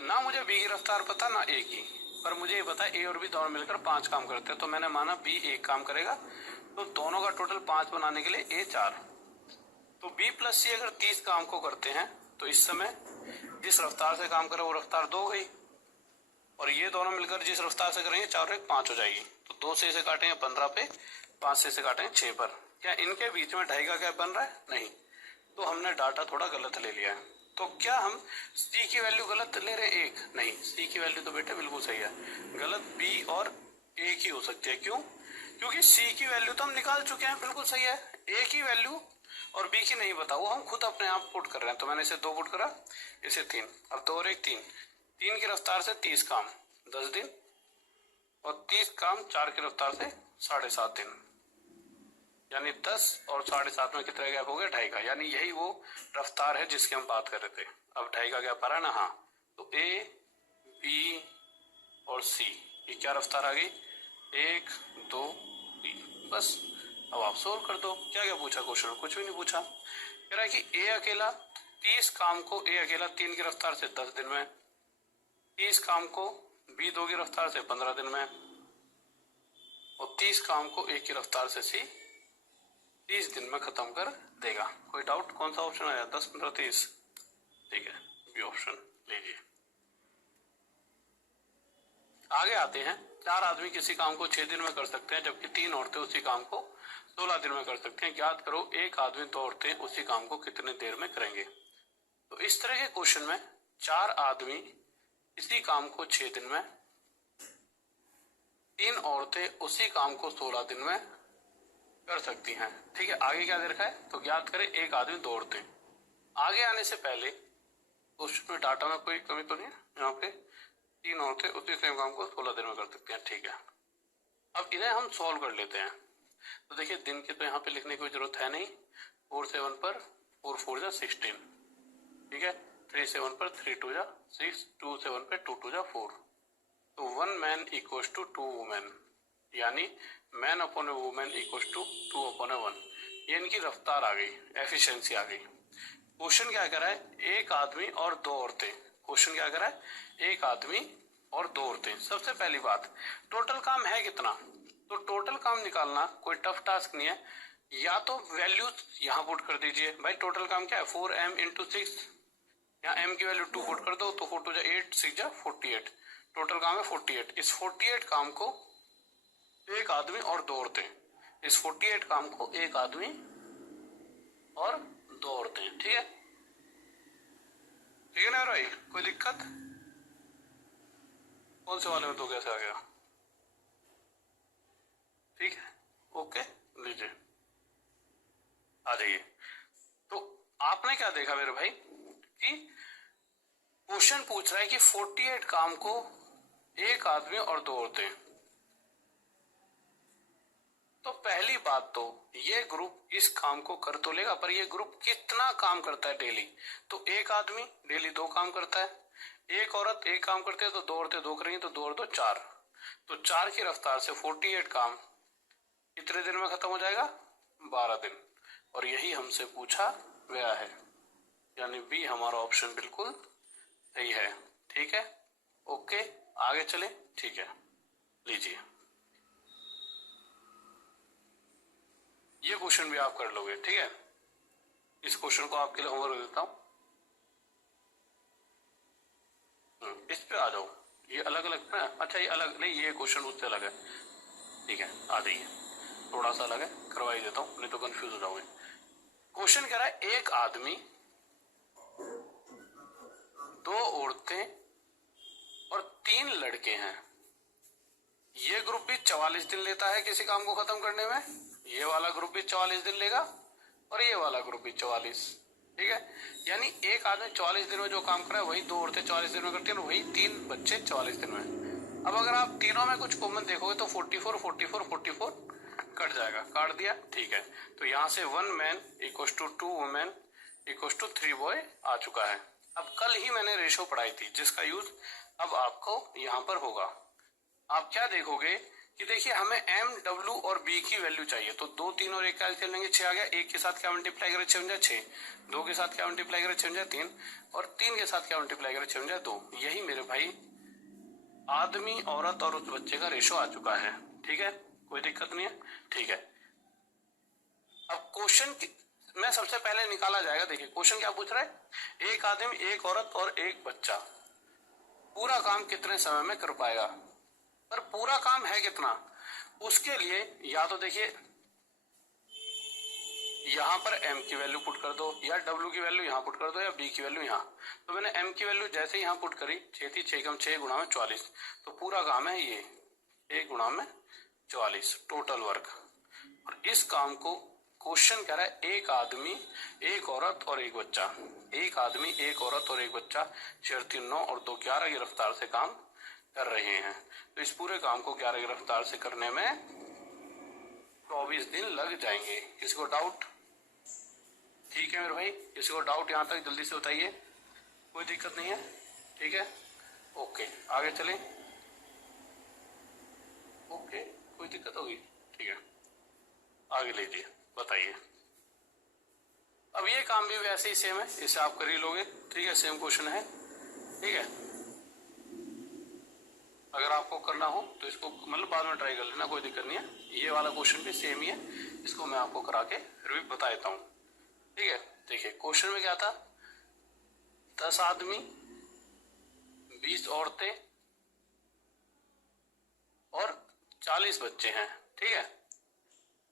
ना मुझे बी की रफ्तार पता, ना ए की। पर मुझे ये पता है ए और बी दोनों मिलकर 5 काम करते हैं, तो मैंने माना बी 1 काम करेगा, तो दोनों का टोटल 5 बनाने के लिए ए 4। तो बी प्लस सी अगर 30 काम को करते हैं तो इस समय जिस रफ्तार से काम करे वो रफ्तार 2 गई, और ये दोनों मिलकर जिस रफ्तार से करेंगे 4 और 1 5 हो जाएगी। तो 2 से इसे काटेंगे 15 पे, 5 से इसे काटेंगे 6 पर। क्या इनके बीच में ढाई का गैप बन रहा है? नहीं। तो हमने डाटा थोड़ा गलत ले लिया है। तो क्या हम सी की वैल्यू गलत ले रहे हैं? 1 नहीं, सी की वैल्यू तो बेटे बिल्कुल सही है। गलत बी और ए की हो सकती है। क्यों? क्योंकि सी की वैल्यू तो हम निकाल चुके हैं, बिल्कुल सही है। ए की वैल्यू और बी की नहीं पता, वो हम खुद अपने आप पुट कर रहे हैं। तो मैंने इसे 2 पुट करा, इसे 3। अब 2 और 1 3, 3 की रफ्तार से 30 काम 10 दिन, और 30 काम 4 की रफ्तार से 7.5 दिन, यानी 10 और 7.5 में कितना गैप हो गया? ढाई का। यानी यही वो रफ्तार है जिसकी हम बात कर रहे थे। अब ढाई का गैप आ रहा है ना? हाँ। तो ए बी और सी ये क्या रफ्तार आ गई? 1 2 3। बस अब आप सोल्व कर दो। क्या क्या पूछा क्वेश्चन में? कुछ भी नहीं पूछा। कह रहा है कि ए अकेला 30 काम को ए अकेला 3 की रफ्तार से 10 दिन में, 30 काम को बी 2 की रफ्तार से 15 दिन में, और 30 काम को ए की रफ्तार से सी 30 दिन में खत्म कर देगा। कोई डाउट? कौन सा ऑप्शन आया? 10 15 30। ठीक है, बी ऑप्शन लीजिए। आगे आते हैं। 4 आदमी किसी काम को 6 दिन में कर सकते हैं, जबकि 3 औरतें उसी काम को 16 दिन में कर सकते हैं। ज्ञात करो एक आदमी 2 औरतें उसी काम को कितने देर में करेंगे। तो इस तरह के क्वेश्चन में 4 आदमी इसी काम को 6 दिन में, 3 औरतें उसी काम को 16 दिन में कर सकती हैं। ठीक है, आगे क्या दे रखा है? तो ज्ञात करें एक आदमी 2 औरतें। आगे आने से पहले क्वेश्चन में डाटा में कोई कमी तो नहीं है? यहाँ पे 3 औरतें उसी सेम काम को 16 दिन में कर सकती हैं। ठीक है, अब इन्हें हम सॉल्व कर लेते हैं। तो देखिए दिन की तो यहाँ पे लिखने की जरूरत है नहीं। 4 7 पर 4 4 जा 16। ठीक है, 3 7 पर 3 2 जा 6, 2 7 पे 2 2 जा 4। तो 1 मैन इक्वल्स टू 2 वुमेन, यानी man upon a women equals to 2 upon a 1। ये इनकी रफ्तार आ गई, एफिशिएंसी आ गई। क्वेश्चन क्या कर रहा है? एक आदमी और 2 औरतें। क्वेश्चन क्या कर रहा है? एक आदमी और 2 औरतें। सबसे पहली बात, टोटल काम है कितना? तो टोटल काम निकालना कोई टफ टास्क नहीं है। या तो वैल्यू यहाँ पुट कर दीजिए। भाई टोटल काम क्या है? 4m इंटू 6, यहाँ m की वैल्यू 2 पुट कर दो, तो 4 2 जा 8, 6 जा 48। टोटल काम है 48। इस 48 काम को एक आदमी और 2 औरतें, इस 48 काम को एक आदमी और 2 औरतें। ठीक है, ठीक है ना भाई? कोई दिक्कत? कौन से वाले में तो कैसे आ गया? ठीक है, ओके लीजिए, आ जाइए। तो आपने क्या देखा मेरे भाई कि क्वेश्चन पूछ रहा है कि 48 काम को एक आदमी और 2 औरतें। तो पहली बात तो ये ग्रुप इस काम को कर तो लेगा, पर ये ग्रुप कितना काम करता है डेली? तो एक आदमी डेली 2 काम करता है, एक औरत 1 काम करती है, तो 2 औरतें 2 करेंगी, तो 2 और 2 4। तो 4 की रफ्तार से 48 काम कितने दिन में खत्म हो जाएगा? 12 दिन। और यही हमसे पूछा गया है, यानी बी हमारा ऑप्शन बिल्कुल सही है। ठीक है, ओके आगे चले। ठीक है, लीजिए ये क्वेश्चन भी आप कर लोगे। ठीक है, इस क्वेश्चन को आपके लिए होमवर्क देता हूं। इस पे आ जाओ, ये अलग अलग है। अच्छा ये अलग नहीं, ये क्वेश्चन उससे अलग है। ठीक है, आ जाइए, थोड़ा सा अलग है, करवा ही देता हूँ, नहीं तो कंफ्यूज हो जाओगे। क्वेश्चन कह रहा है एक आदमी, 2 औरतें और 3 लड़के हैं। ये ग्रुप भी 44 दिन लेता है किसी काम को खत्म करने में, ये वाला ग्रुप भी 44 दिन लेगा, और ये वाला ग्रुप भी 44। ठीक है, यानी एक आदमी 44 दिन में जो काम कर रहा है वही 2 औरतें 44 दिन में करती है, और वही 3 बच्चे 44 दिन में। अब अगर आप तीनों में कुछ कॉमन देखोगे तो 44 44 44 कट जाएगा, काट दिया। ठीक है, तो यहाँ से 1 man equals to 2 women equals to 3 boy आ चुका है। अब कल ही मैंने रेशो पढ़ाई थी, जिसका यूज अब आपको यहाँ पर होगा। आप क्या देखोगे कि देखिए हमें m, w और b की वैल्यू चाहिए। तो 2 3 और 1 का एलसीएम लेंगे, 6 आ गया। 1 के साथ क्या मल्टीप्लाई करें? 6 बन 6। 2 के साथ क्या मल्टीप्लाई करें? 6 बन 3। और 3 के साथ क्या मल्टीप्लाई करें? 6 बन 2। यही मेरे भाई आदमी, औरत और उस बच्चे का रेशो आ चुका है। ठीक है, कोई दिक्कत नहीं है। ठीक है, अब क्वेश्चन में सबसे पहले निकाला जाएगा। देखिए क्वेश्चन क्या पूछ रहा है, एक आदमी, एक औरत और एक बच्चा पूरा काम कितने समय में कर पाएगा। पर पूरा काम है कितना, उसके लिए या तो देखिए यहां पर m की वैल्यू पुट कर दो, या w की वैल्यू यहां पुट कर दो, या b की वैल्यू यहां। तो मैंने m की वैल्यू जैसे यहां पुट करी, 6 6 कम 6 गुणा में 44, तो पूरा काम है ये 1 गुणा में 44 टोटल वर्क। और इस काम को क्वेश्चन कह रहा है, एक आदमी, एक औरत और एक बच्चा, एक आदमी, एक औरत और एक बच्चा 4 3 9 और 2 11 की रफ्तार से काम कर रहे हैं। तो इस पूरे काम को 11 की रफ्तार से करने में 24 दिन लग जाएंगे। किसी को डाउट? ठीक है मेरे भाई, किसी को डाउट यहाँ तक जल्दी से बताइए, कोई दिक्कत नहीं है। ठीक है, ओके आगे चलें। ओके, कोई दिक्कत होगी? ठीक है, आगे लीजिए, बताइए। अब ये काम भी वैसे ही सेम है, इसे आप कर ही लोगे। ठीक है, सेम क्वेश्चन है। ठीक है, अगर आपको करना हो तो इसको मतलब बाद में ट्राई कर लेना, कोई दिक्कत नहीं है। ये वाला क्वेश्चन भी सेम ही है, इसको मैं आपको करा के फिर भी बता देता हूँ। ठीक है, देखिए क्वेश्चन में क्या था, 10 आदमी, 20 औरतें और 40 बच्चे हैं। ठीक है,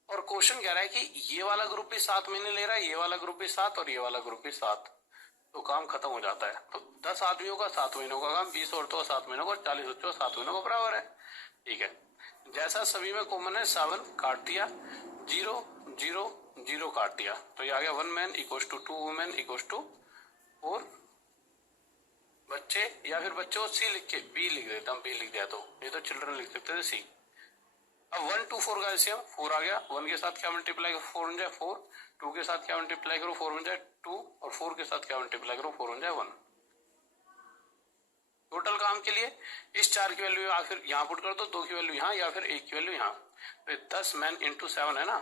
और क्वेश्चन कह रहा है कि ये वाला ग्रुप भी 7 महीने ले रहा है, ये वाला ग्रुप भी 7 और ये वाला ग्रुप भी 7, तो काम खत्म हो जाता है। तो 10 आदमियों का 7 महीनों का काम, 20 औरतों का 7 महीनों का, 40 बच्चों का 7 महीनों का बराबर है। ठीक है, जैसा सभी में कॉमन है 7 काट दिया, 0 0 0 काट दिया, तो ये आ गया 1 man equal to 2 women equal to 4 बच्चे, या फिर बच्चों सी लिख के बी लिख देता हूँ, बी लिख दिया तो ये तो चिल्ड्रन लिख सकते थे सी। अब 1 2 4 का एलसीएम 4 आ गया, 1 के साथ क्या मल्टीप्लाई करो 4 बन जाए 4, 2 के साथ क्या मल्टीप्लाई करो 4 बन जाए 2, और 4 के साथ क्या मल्टीप्लाई करो 4 बन जाए 1। टोटल काम के लिए इस 4 की वैल्यू आखिर यहाँ पुट कर दो, 2 की वैल्यू यहाँ, या फिर 1 की वैल्यू यहाँ। तो 10 मैन इंटू 7 है ना,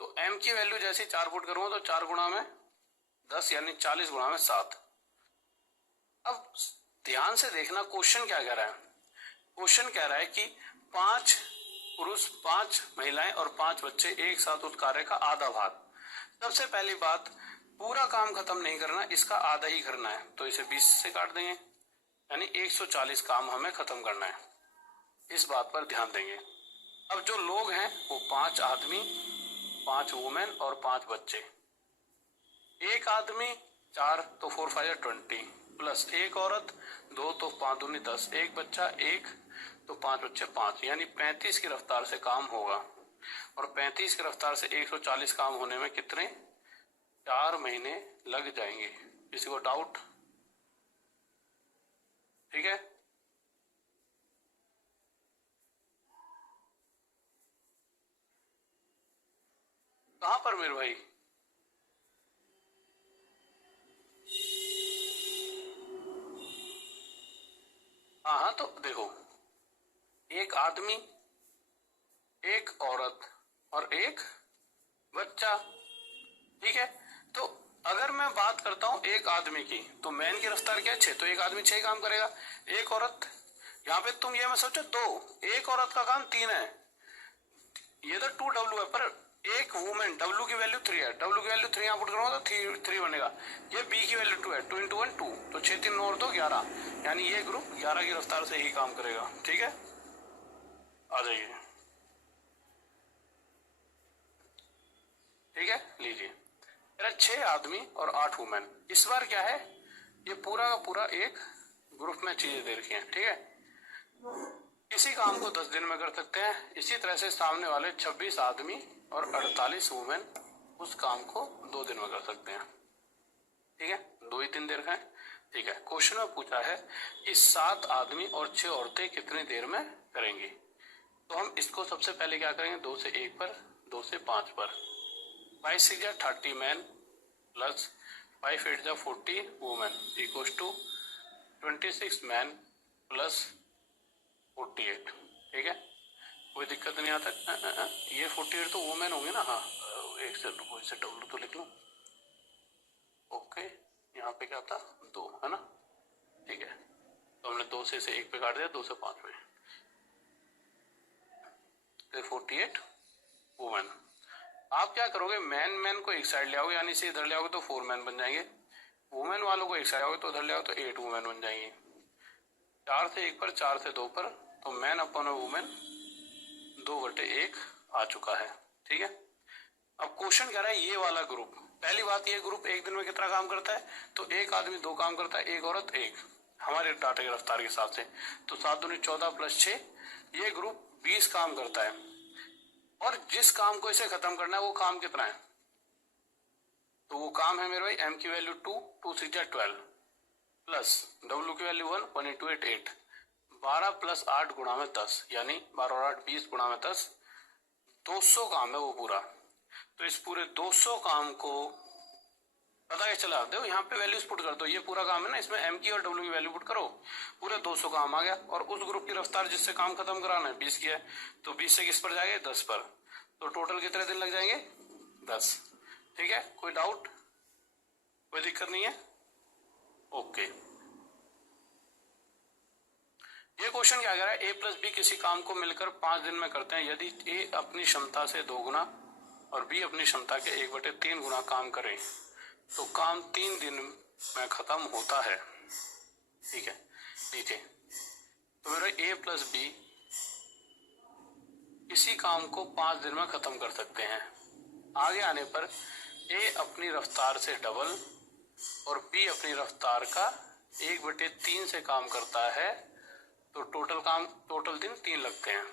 तो m की वैल्यू जैसे 4 पुट करूंगा तो 4 गुणा में 10 यानी 40 गुणा में 7। अब ध्यान से देखना क्वेश्चन क्या कह रहा है, क्वेश्चन कह रहा है कि 5 पुरुष, 5 महिलाएं और 5 बच्चे एक साथ उस कार्य का आधा भाग। सबसे पहली बात, पूरा काम खत्म नहीं करना, इसका आधा ही करना है, तो इसे 20 से काट देंगे, यानी 140 काम हमें खत्म करना है। इस बात पर ध्यान देंगे। अब जो लोग हैं वो 5 आदमी, 5 वुमेन और 5 बच्चे। एक आदमी 4 तो 4 5 20, प्लस एक औरत 2 तो 5 दूनी 10, एक बच्चा 1 तो 5 बच्चे 5, यानी 35 की रफ्तार से काम होगा। और 35 की रफ्तार से 140 काम होने में कितने, 4 महीने लग जाएंगे। किसी को डाउट? ठीक है, कहां पर मेरे भाई? हाँ हाँ, तो देखो एक आदमी, एक औरत और एक बच्चा। ठीक है, तो अगर मैं बात करता हूं एक आदमी की, तो मैन की रफ्तार क्या है 6, तो एक आदमी 6 काम करेगा। एक औरत, यहाँ पे तुम ये मत सोचो 2, एक औरत का काम 3 है, ये तो 2W है, पर एक वुमेन, W की वैल्यू 3 है, W की वैल्यू 3 यहाँ पुट करूंगा तो 3 बनेगा। ये B की वैल्यू 2 है, 2 इंटू 1 2, तो 6 3 9 और 2 11, यानी ये ग्रुप 11 की रफ्तार से ही काम करेगा। ठीक है, आ जाइए। ठीक है, लीजिए, मेरा 6 आदमी और 8 वुमेन। इस बार क्या है, ये पूरा का पूरा एक ग्रुप में चीजें दे रखी हैं। ठीक है, इसी काम को 10 दिन में कर सकते हैं। इसी तरह से सामने वाले 26 आदमी और 48 वुमेन उस काम को 2 दिन में कर सकते हैं। ठीक है, 2 ही दिन दे रखा है। ठीक है, क्वेश्चन में पूछा है कि 7 आदमी और 6 औरतें कितनी देर में करेंगी। तो हम इसको सबसे पहले क्या करेंगे, 2 से 1 पर, 2 से 5 पर। 5 6 जा 30 मैन प्लस 5 8 जा 40 women equal to 26 man plus 48। ठीक है, कोई दिक्कत नहीं आता। ये 48 तो वुमेन होंगे ना, हाँ एक से रुको, इसे W तो लिख लूं। ओके, यहाँ पे क्या था 2 है ना। ठीक है, तो हमने 2 से 1 पे काट दिया, 2 से 5 पे, तो 48 वुमेन। आप क्या करोगे, मैन को एक साइड ले आओगे, यानी से इधर ले आओगे तो 4 मैन बन जाएंगे, वुमेन वालों को एक साइड आओगे तो उधर ले आओगे तो 8 वुमेन बन जाएंगी। 4 से 1 पर, 4 से 2 पर, तो मैन अपॉन वुमेन 2/1 आ चुका है। ठीक है, अब क्वेश्चन कह रहा है ये वाला ग्रुप, पहली बात ये ग्रुप एक दिन में कितना काम करता है, तो एक आदमी 2 काम करता है, एक औरत 1, हमारे डाटा की रफ्तार के हिसाब से, तो 7 दूनी 14 + 6, ये ग्रुप 20 काम करता है। और जिस काम को इसे खत्म करना है वो काम कितना है, तो वो काम है मेरे भाई m की वैल्यू 2, 2 6 12 प्लस w की वैल्यू 1, 1 × 8 8, 12 + 8 गुणा में 10, यानी 12 और 8 20 गुणा में 10, 200 काम है वो पूरा। तो इस पूरे 200 काम को पता है चला, देखो यहाँ पे वैल्यूज पुट कर दो, ये पूरा काम है ना, इसमें m की और w की वैल्यू पुट करो, पूरे 200 काम आ गया। और उस ग्रुप की रफ्तार जिससे काम खत्म कराना है 20 की है, तो 20 से किस पर जाएंगे, 10 पर, तो टोटल कितने दिन लग जाएंगे, 10। ठीक है, कोई डाउट, कोई दिक्कत नहीं है, ओके। ये क्वेश्चन क्या कह रहा है, a + b किसी काम को मिलकर 5 दिन में करते हैं, यदि a अपनी क्षमता से 2 गुना और b अपनी क्षमता के 1/3 गुना काम करे तो काम 3 दिन में खत्म होता है। ठीक है, नीचे तो मेरा a + b किसी काम को 5 दिन में खत्म कर सकते हैं। आगे आने पर a अपनी रफ्तार से डबल और b अपनी रफ्तार का 1/3 से काम करता है, तो टोटल दिन 3 लगते हैं।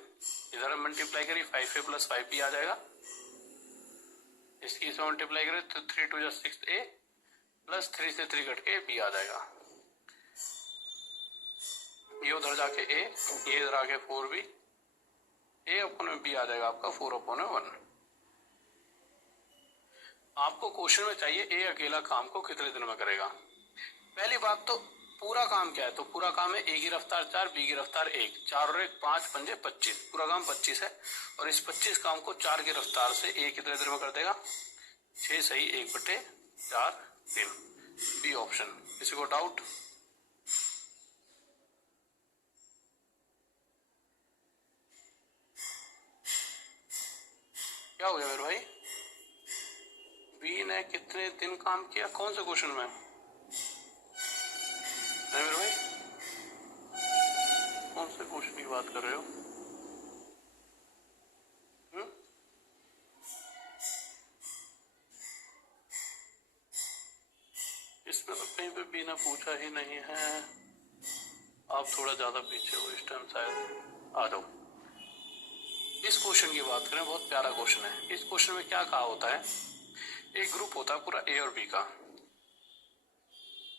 इधर मल्टीप्लाई करिए, 5a + 5b आ जाएगा, इसकी इसमें मल्टीप्लाई करें तो 3 × 2 = 6a प्लस 3 से 3 कट के b आ जाएगा, ये उधर जाके a, ये इधर आके 4b, a अपॉन में b आ जाएगा आपका 4/1। आपको क्वेश्चन में चाहिए a अकेला काम को कितने दिन में करेगा। पहली बात तो पूरा काम क्या है, तो पूरा काम है a की रफ्तार 4, b की रफ्तार 1, 4 और 1 5 × 5 = 25, पूरा काम 25 है। और इस 25 काम को 4 की रफ्तार से a कितने देर में कर देगा, 6 सही 1/4 दिन, बी ऑप्शन। किसी को डाउट, क्या हो गया मेरे भाई, बी ने कितने दिन काम किया, कौन से क्वेश्चन में मेरे भाई, कौन से क्वेश्चन की बात कर रहे हो, इसमें तो कहीं पे बी ने पूछा ही नहीं है, आप थोड़ा ज्यादा पीछे हो इस टाइम शायद, आ जाओ। इस क्वेश्चन की बात करें, बहुत प्यारा क्वेश्चन है। इस क्वेश्चन में क्या कहा होता है, एक ग्रुप होता है पूरा ए और बी का,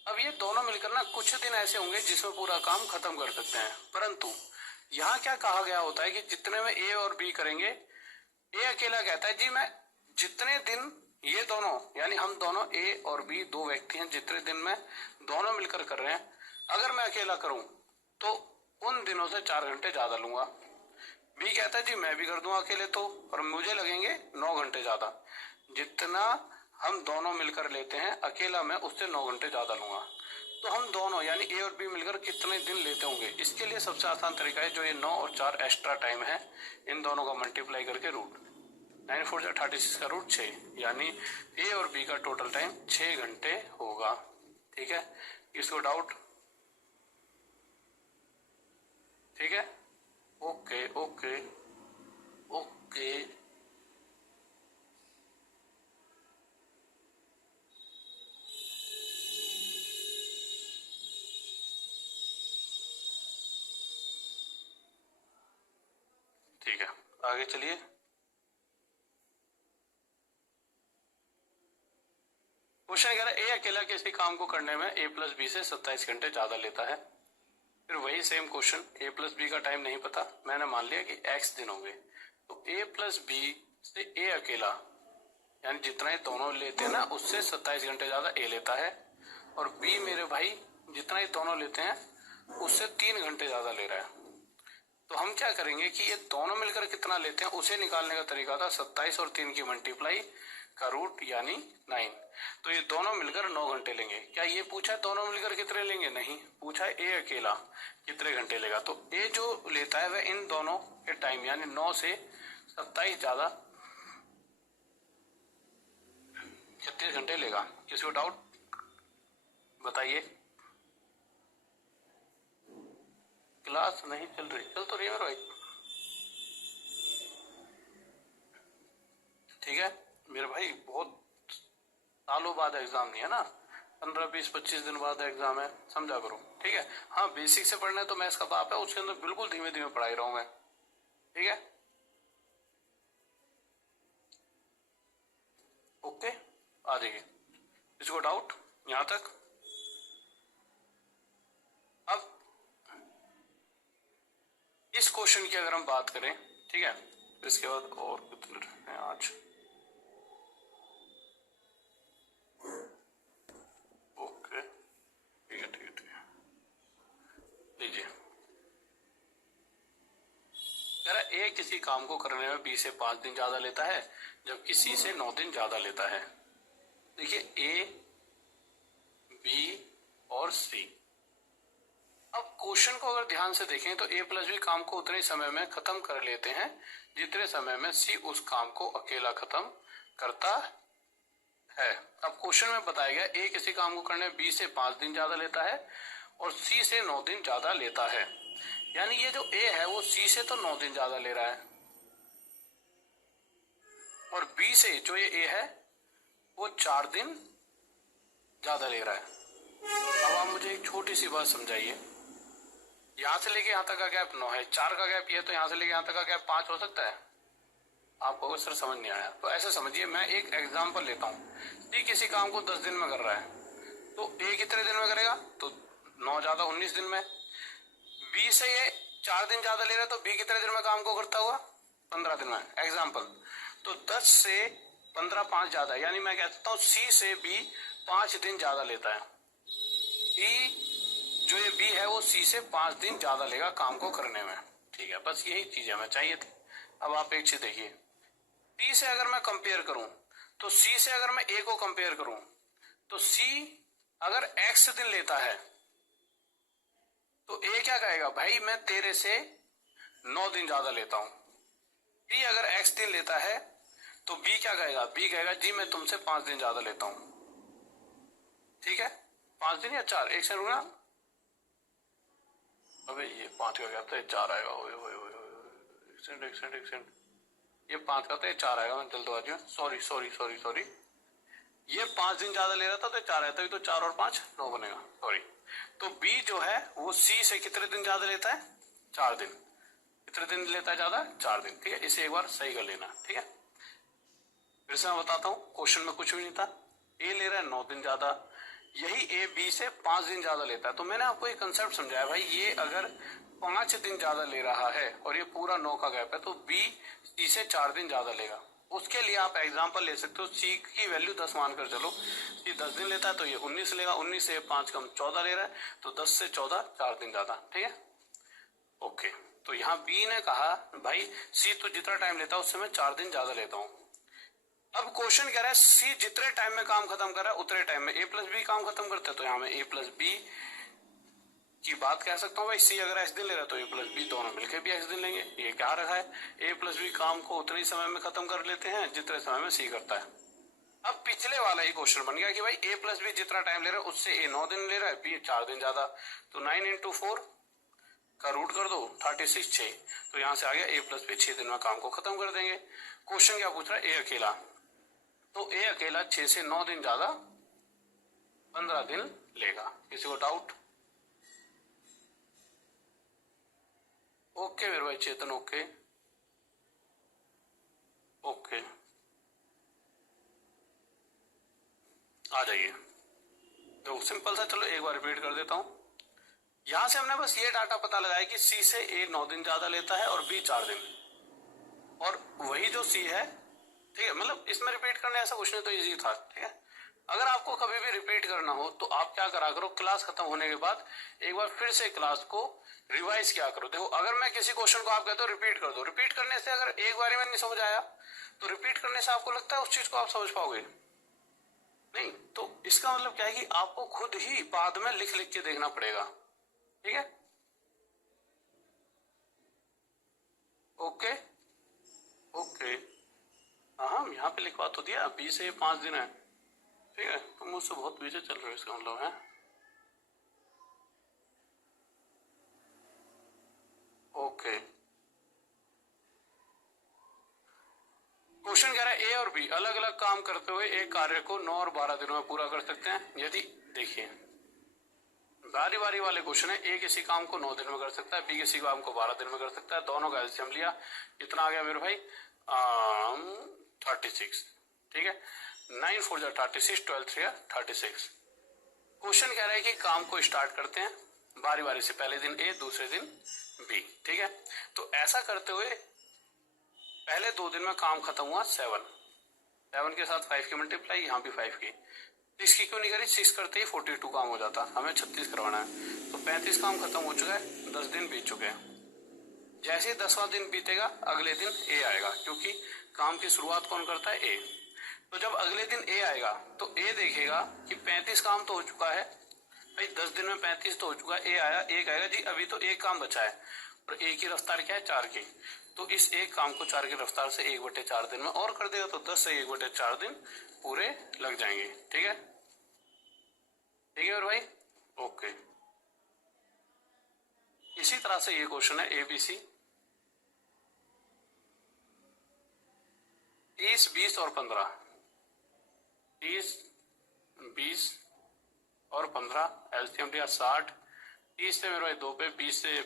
अब ये दोनों मिलकर ना कुछ दिन ऐसे होंगे जिसमें पूरा काम खत्म कर सकते हैं, परंतु यहाँ क्या कहा गया होता है कि जितने में ए और बी करेंगे, ए अकेला कहता है जी मैं जितने दिन ये दोनों, यानी हम दोनों ए और बी 2 व्यक्ति हैं, जितने दिन में दोनों मिलकर कर रहे हैं, अगर मैं अकेला करूं तो उन दिनों से 4 घंटे ज्यादा लूंगा। बी कहता है जी मैं भी कर दूंगा अकेले तो, और मुझे लगेंगे 9 घंटे ज्यादा, जितना हम दोनों मिलकर लेते हैं अकेला मैं उससे 9 घंटे ज्यादा लूंगा। तो हम दोनों यानी ए और बी मिलकर कितने दिन लेते होंगे, इसके लिए सबसे आसान तरीका है जो ये 9 और 4 एक्स्ट्रा टाइम है, इन दोनों का मल्टीप्लाई करके रूट 9 × 4 = 36 का रूट 6, यानी ए और बी का टोटल टाइम 6 घंटे होगा। ठीक है, इसको डाउट, ठीक है, ओके ओके ओके। ठीक है, आगे चलिए। क्वेश्चन कह रहा है ए अकेला किसी काम को करने में a + b से 27 घंटे ज्यादा लेता है। फिर वही सेम क्वेश्चन, a + b का टाइम नहीं पता, मैंने मान लिया कि x दिन होंगे, तो a + b से a अकेला यानी जितना ये दोनों लेते हैं ना उससे 27 घंटे ज्यादा a लेता है, और b मेरे भाई जितना ये दोनों लेते हैं उससे 3 घंटे ज्यादा ले रहा है। तो हम क्या करेंगे कि ये दोनों मिलकर कितना लेते हैं उसे निकालने का तरीका था 27 और 3 की मल्टीप्लाई, का रूट यानी 9। तो ये दोनों मिलकर 9 घंटे लेंगे। क्या ये पूछा है दोनों मिलकर कितने लेंगे? नहीं, पूछा है ए अकेला कितने घंटे लेगा। तो ए जो लेता है वह इन दोनों के टाइम यानी 9 से 27 ज्यादा 36 घंटे लेगा। किसी को डाउट बताइए? क्लास नहीं चल रही? चल तो रही है भाई। ठीक है मेरे भाई, बहुत सालों बाद एग्जाम नहीं है ना, 15 20 25 दिन बाद एग्जाम है, समझा करो। ठीक है, हाँ बेसिक से पढ़ना है तो मैथ्स का बाप है, उसके अंदर बिल्कुल धीमे धीमे पढ़ाई रहा हूं मैं। ठीक है, ओके, आ जाइए। इसको डाउट यहां तक? अब इस क्वेश्चन की अगर हम बात करें, ठीक है, तो इसके बाद और कितने हैं आज? ओके, ठीक है ठीक है ठीक है, लीजिए। ए किसी काम को करने में बी से 5 दिन ज्यादा लेता है, जबकि सी से 9 दिन ज्यादा लेता है। देखिए ए, बी और सी। अब क्वेश्चन को अगर ध्यान से देखें तो ए प्लस बी काम को उतने समय में खत्म कर लेते हैं जितने समय में सी उस काम को अकेला खत्म करता है। अब क्वेश्चन में बताया गया ए किसी काम को करने में बी से 5 दिन ज्यादा लेता है और सी से 9 दिन ज्यादा लेता है। यानी ये जो ए है वो सी से तो 9 दिन ज्यादा ले रहा है और बी से जो ये ए है वो 4 दिन ज्यादा ले रहा है। अब आप मुझे एक छोटी सी बात समझाइए, यहां से लेके यहां तक का गैप 9 है, 4 का गैप ये, तो यहां से लेके यहां तक का गैप 5 हो सकता है? आपको सर समझ नहीं आया तो ऐसे समझिए, मैं एक एग्जांपल लेता हूँ। सी किसी काम को 10 दिन में कर रहा है, तो ए कितने दिन में करेगा? तो 9 ज्यादा 19 दिन में। बी से ये 4 दिन ज्यादा ले रहा है, तो बी कितने दिन में काम को करता हुआ? 15 दिन में, एग्जाम्पल। तो 10 से 15 5 ज्यादा, यानी मैं कह सकता हूँ सी से बी 5 दिन ज्यादा लेता है। ई जो ये बी है वो सी से 5 दिन ज्यादा लेगा काम को करने में। ठीक है, बस यही चीज हमें चाहिए थी। अब आप एक चीज देखिए, सी से अगर मैं कंपेयर करूं तो सी से अगर मैं ए को कंपेयर करूं तो सी अगर एक्स दिन लेता है तो ए क्या कहेगा? भाई मैं तेरे से 9 दिन ज्यादा लेता हूं। बी अगर एक्स दिन लेता है तो बी क्या कहेगा? बी कहेगा जी मैं तुमसे 5 दिन ज्यादा लेता हूं। ठीक है, 5 दिन या 4, एक सेकंड रुकना। अबे ये 5 का क्या था, 4 आएगा। ये 5 का था, 4 आएगा। मैं जल्दबाजी में, सॉरी सॉरी सॉरी सॉरी, ये 5 दिन ज्यादा ले रहा था तो 4 आया, तभी तो 4 और 5 9 बनेगा, सॉरी। तो बी जो है वो सी से कितने दिन ज्यादा लेता है? 4 दिन। कितने दिन लेता है ज्यादा? 4 दिन। ठीक है, इसे एक बार सही कर लेना। ठीक है, फिर से मैं बताता हूँ, क्वेश्चन में कुछ भी नहीं था। ए ले रहा है 9 दिन ज्यादा, यही ए बी से 5 दिन ज्यादा लेता है। तो मैंने आपको एक कंसेप्ट समझाया, भाई ये अगर 5 दिन ज्यादा ले रहा है और ये पूरा 9 का गैप है तो बी सी से 4 दिन ज्यादा लेगा। उसके लिए आप एग्जांपल ले सकते हो, सी की वैल्यू 10 मानकर चलो। सी 10 दिन लेता है तो ये 19 लेगा, 19 से 5 कम 14 ले रहा है, तो 10 से 14 4 दिन ज्यादा। ठीक है, ओके। तो यहाँ बी ने कहा भाई सी तो जितना टाइम लेता है उससे मैं 4 दिन ज्यादा लेता हूँ। अब क्वेश्चन कह रहा है सी जितने टाइम में काम खत्म कर रहा है उतने टाइम में ए प्लस बी काम खत्म करते हैं। तो यहाँ में ए प्लस बी की बात कह सकता हूँ, भाई सी अगर एक्स दिन ले रहा है तो ए प्लस बी दोनों मिलकर भी एक्स दिन लेंगे। ये क्या रखा है, ए प्लस बी काम को उतने ही समय में खत्म कर लेते हैं जितने समय में सी करता है। अब पिछले वाला ही क्वेश्चन बन गया कि भाई ए प्लस बी जितना टाइम ले रहा है उससे ए 9 दिन ले रहा है, बी 4 दिन ज्यादा। तो 9 into 4 का रूट कर दो, 36 6। तो यहाँ से आ गया ए प्लस बी 6 दिन में काम को खत्म कर देंगे। क्वेश्चन क्या पूछ रहा है? ए अकेला, तो ए अकेला 6 से 9 दिन ज्यादा 15 दिन लेगा। किसी को डाउट? ओके मेरे भाई चेतन, ओके ओके, आ जाइए। तो सिंपल सा, चलो एक बार रिपीट कर देता हूं। यहां से हमने बस ये डाटा पता लगाया कि सी से ए 9 दिन ज्यादा लेता है और बी 4 दिन, और वही जो सी है, ठीक है, मतलब इसमें रिपीट करने ऐसा कुछ नहीं, तो इजी था। ठीक है, अगर आपको कभी भी रिपीट करना हो तो आप क्या करा करो, क्लास खत्म होने के बाद एक बार फिर से क्लास को रिवाइज किया करो। देखो अगर मैं किसी क्वेश्चन को आप कहते हो रिपीट कर दो, रिपीट करने से अगर एक बार में नहीं समझ आया तो रिपीट करने से आपको लगता है उस चीज को आप समझ पाओगे? नहीं। तो इसका मतलब क्या है कि आपको खुद ही बाद में लिख लिख के देखना पड़ेगा। ठीक है, ओके ओके। हाँ यहाँ पे लिखवा तो दिया, 20 से 5 दिन है। ठीक है, तुम मुझसे बहुत बिजी चल रहे हो इसका मतलब है। ओके, क्वेश्चन कह रहा है ए और बी अलग अलग काम करते हुए एक कार्य को 9 और 12 दिनों में पूरा कर सकते हैं यदि, देखिए बारी बारी वाले क्वेश्चन है, ए किसी काम को 9 दिन में कर सकता है, बी किसी काम को 12 दिन में कर सकता है, दोनों का एलसीएम लिया, कितना आ गया मेरे भाई 36। ठीक है, 9 4 जा 36, 12 3 36। क्वेश्चन कह रहा है कि काम को स्टार्ट करते हैं बारी बारी से, पहले दिन ए दूसरे दिन बी। ठीक है, तो ऐसा करते हुए पहले 2 दिन में काम खत्म हुआ 7 के साथ 5 की मल्टीप्लाई, यहाँ भी 5 की, 6 की क्यों नहीं करी, 6 करते ही 42 काम हो जाता, हमें 36 करवाना है। तो 35 काम खत्म हो चुका है, 10 दिन बीत चुके हैं। जैसे ही 10वां दिन बीतेगा अगले दिन ए आएगा, क्योंकि काम की शुरुआत कौन करता है, ए। तो जब अगले दिन ए आएगा तो ए देखेगा कि 35 काम तो हो चुका है भाई, 10 दिन में 35 तो हो चुका है, ए आया, एक आएगा जी अभी तो एक काम बचा है, और ए की रफ्तार क्या है 4 की, तो इस एक काम को 4 की रफ्तार से 1/4 दिन में और कर देगा, तो 10 से 1/4 दिन पूरे लग जाएंगे। ठीक है, ठीक है और भाई ओके। इसी तरह से ये क्वेश्चन है एबीसी 30 20 और 15, 30 20 और 15 एलसीएम दिया 60, 30 से मेरे भाई 2 पे, 20 से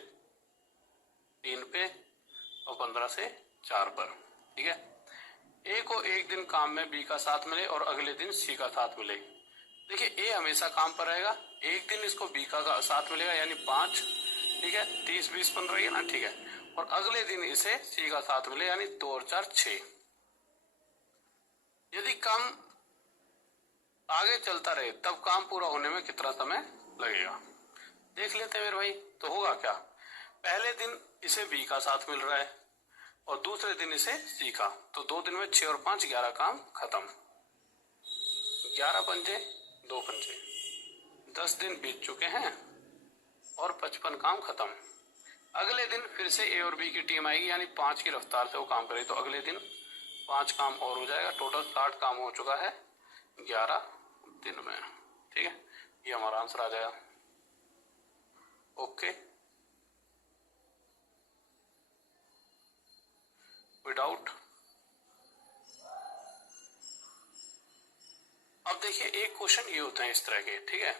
3 पे और 15 से 4 पर। ठीक है, ए को एक दिन काम में बी का साथ मिले और अगले दिन सी का साथ मिले। देखिए ए हमेशा काम पर रहेगा, एक दिन इसको बी का साथ मिलेगा यानी 5। ठीक है, 30 20 15 ही है ना, ठीक है, और अगले दिन इसे सी का साथ मिले यानी 2 और 4 6। यदि काम आगे चलता रहे तब काम पूरा होने में कितना समय लगेगा, देख लेते हैं मेरे भाई। तो होगा क्या, पहले दिन इसे बी का साथ मिल रहा है और दूसरे दिन इसे सी का, तो 2 दिन में 6 और 5 11 काम खत्म, 11 पंजे 2 पंजे, 10 दिन बीत चुके हैं और 55 काम खत्म। अगले दिन फिर से ए और बी की टीम आएगी यानी 5 की रफ्तार से वो काम करेगी, तो अगले दिन 5 काम और हो जाएगा, टोटल 60 काम हो चुका है 11 दिन में। ठीक है, ये हमारा आंसर आ जाएगा। Okay, without. अब देखिए एक क्वेश्चन ये होते हैं इस तरह के, ठीक है,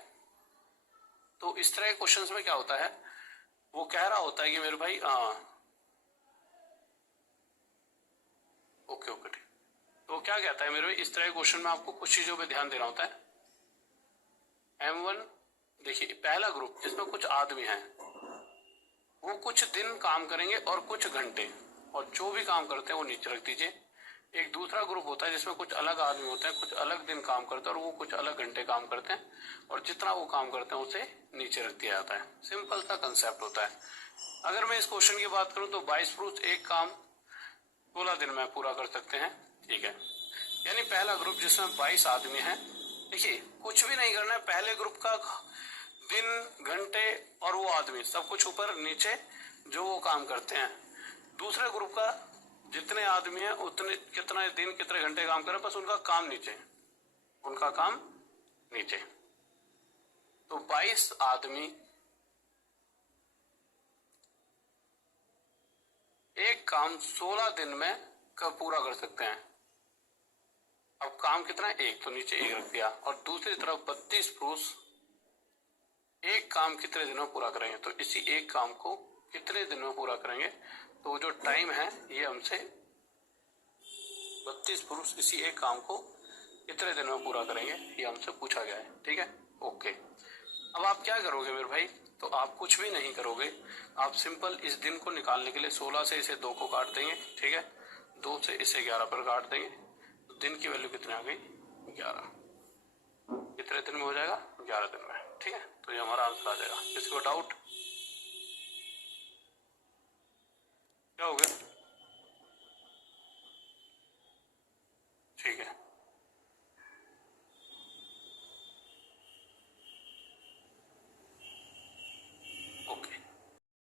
तो इस तरह के क्वेश्चंस में क्या होता है, वो कह रहा होता है कि मेरे भाई ओके ओके ठीक, तो क्या कहता है मेरे भाई, इस तरह के क्वेश्चन में आपको कुछ चीजों पे ध्यान देना होता है। M1 देखिए पहला ग्रुप जिसमें कुछ आदमी हैं, वो कुछ दिन काम करेंगे और कुछ घंटे, और जो भी काम करते हैं वो नीचे रख दीजिए। एक दूसरा ग्रुप होता है जिसमें कुछ अलग आदमी होते हैं, कुछ अलग दिन काम करते हैं और वो कुछ अलग घंटे काम करते हैं, और जितना वो काम करते हैं उसे नीचे रख दिया जाता है। सिंपल सा कंसेप्ट होता है। अगर मैं इस क्वेश्चन की बात करूं तो 22 पुरुष एक काम 16 दिन में पूरा कर सकते हैं। ठीक है, यानी पहला ग्रुप जिसमें 22 आदमी हैं, देखिए कुछ भी नहीं करना है, पहले ग्रुप का दिन घंटे और वो आदमी सब कुछ ऊपर नीचे जो वो काम करते हैं। दूसरे ग्रुप का जितने आदमी हैं उतने, कितने दिन कितने घंटे काम करें, बस उनका काम नीचे, उनका काम नीचे। तो 22 आदमी एक काम 16 दिन में कब पूरा कर सकते हैं। अब काम कितना है, एक, तो नीचे एक रख दिया, और दूसरी तरफ 32 पुरुष एक काम कितने दिनों में पूरा करेंगे, तो इसी एक काम को कितने दिन में पूरा करेंगे, तो जो टाइम है ये हमसे 32 पुरुष इसी एक काम को कितने दिन में पूरा करेंगे ये हमसे पूछा गया है। ठीक है, ओके। अब आप क्या करोगे मेरे भाई, तो आप कुछ भी नहीं करोगे, आप सिंपल इस दिन को निकालने के लिए 16 से इसे 2 को काट देंगे। ठीक है, 2 से इसे 11 पर काट देंगे, तो दिन की वैल्यू कितनी आ गई 11। कितने दिन में हो जाएगा? 11 दिन में। ठीक है, तो ये हमारा आंसर आ जाएगा। किसी को डाउट? क्या हो गया? ठीक है।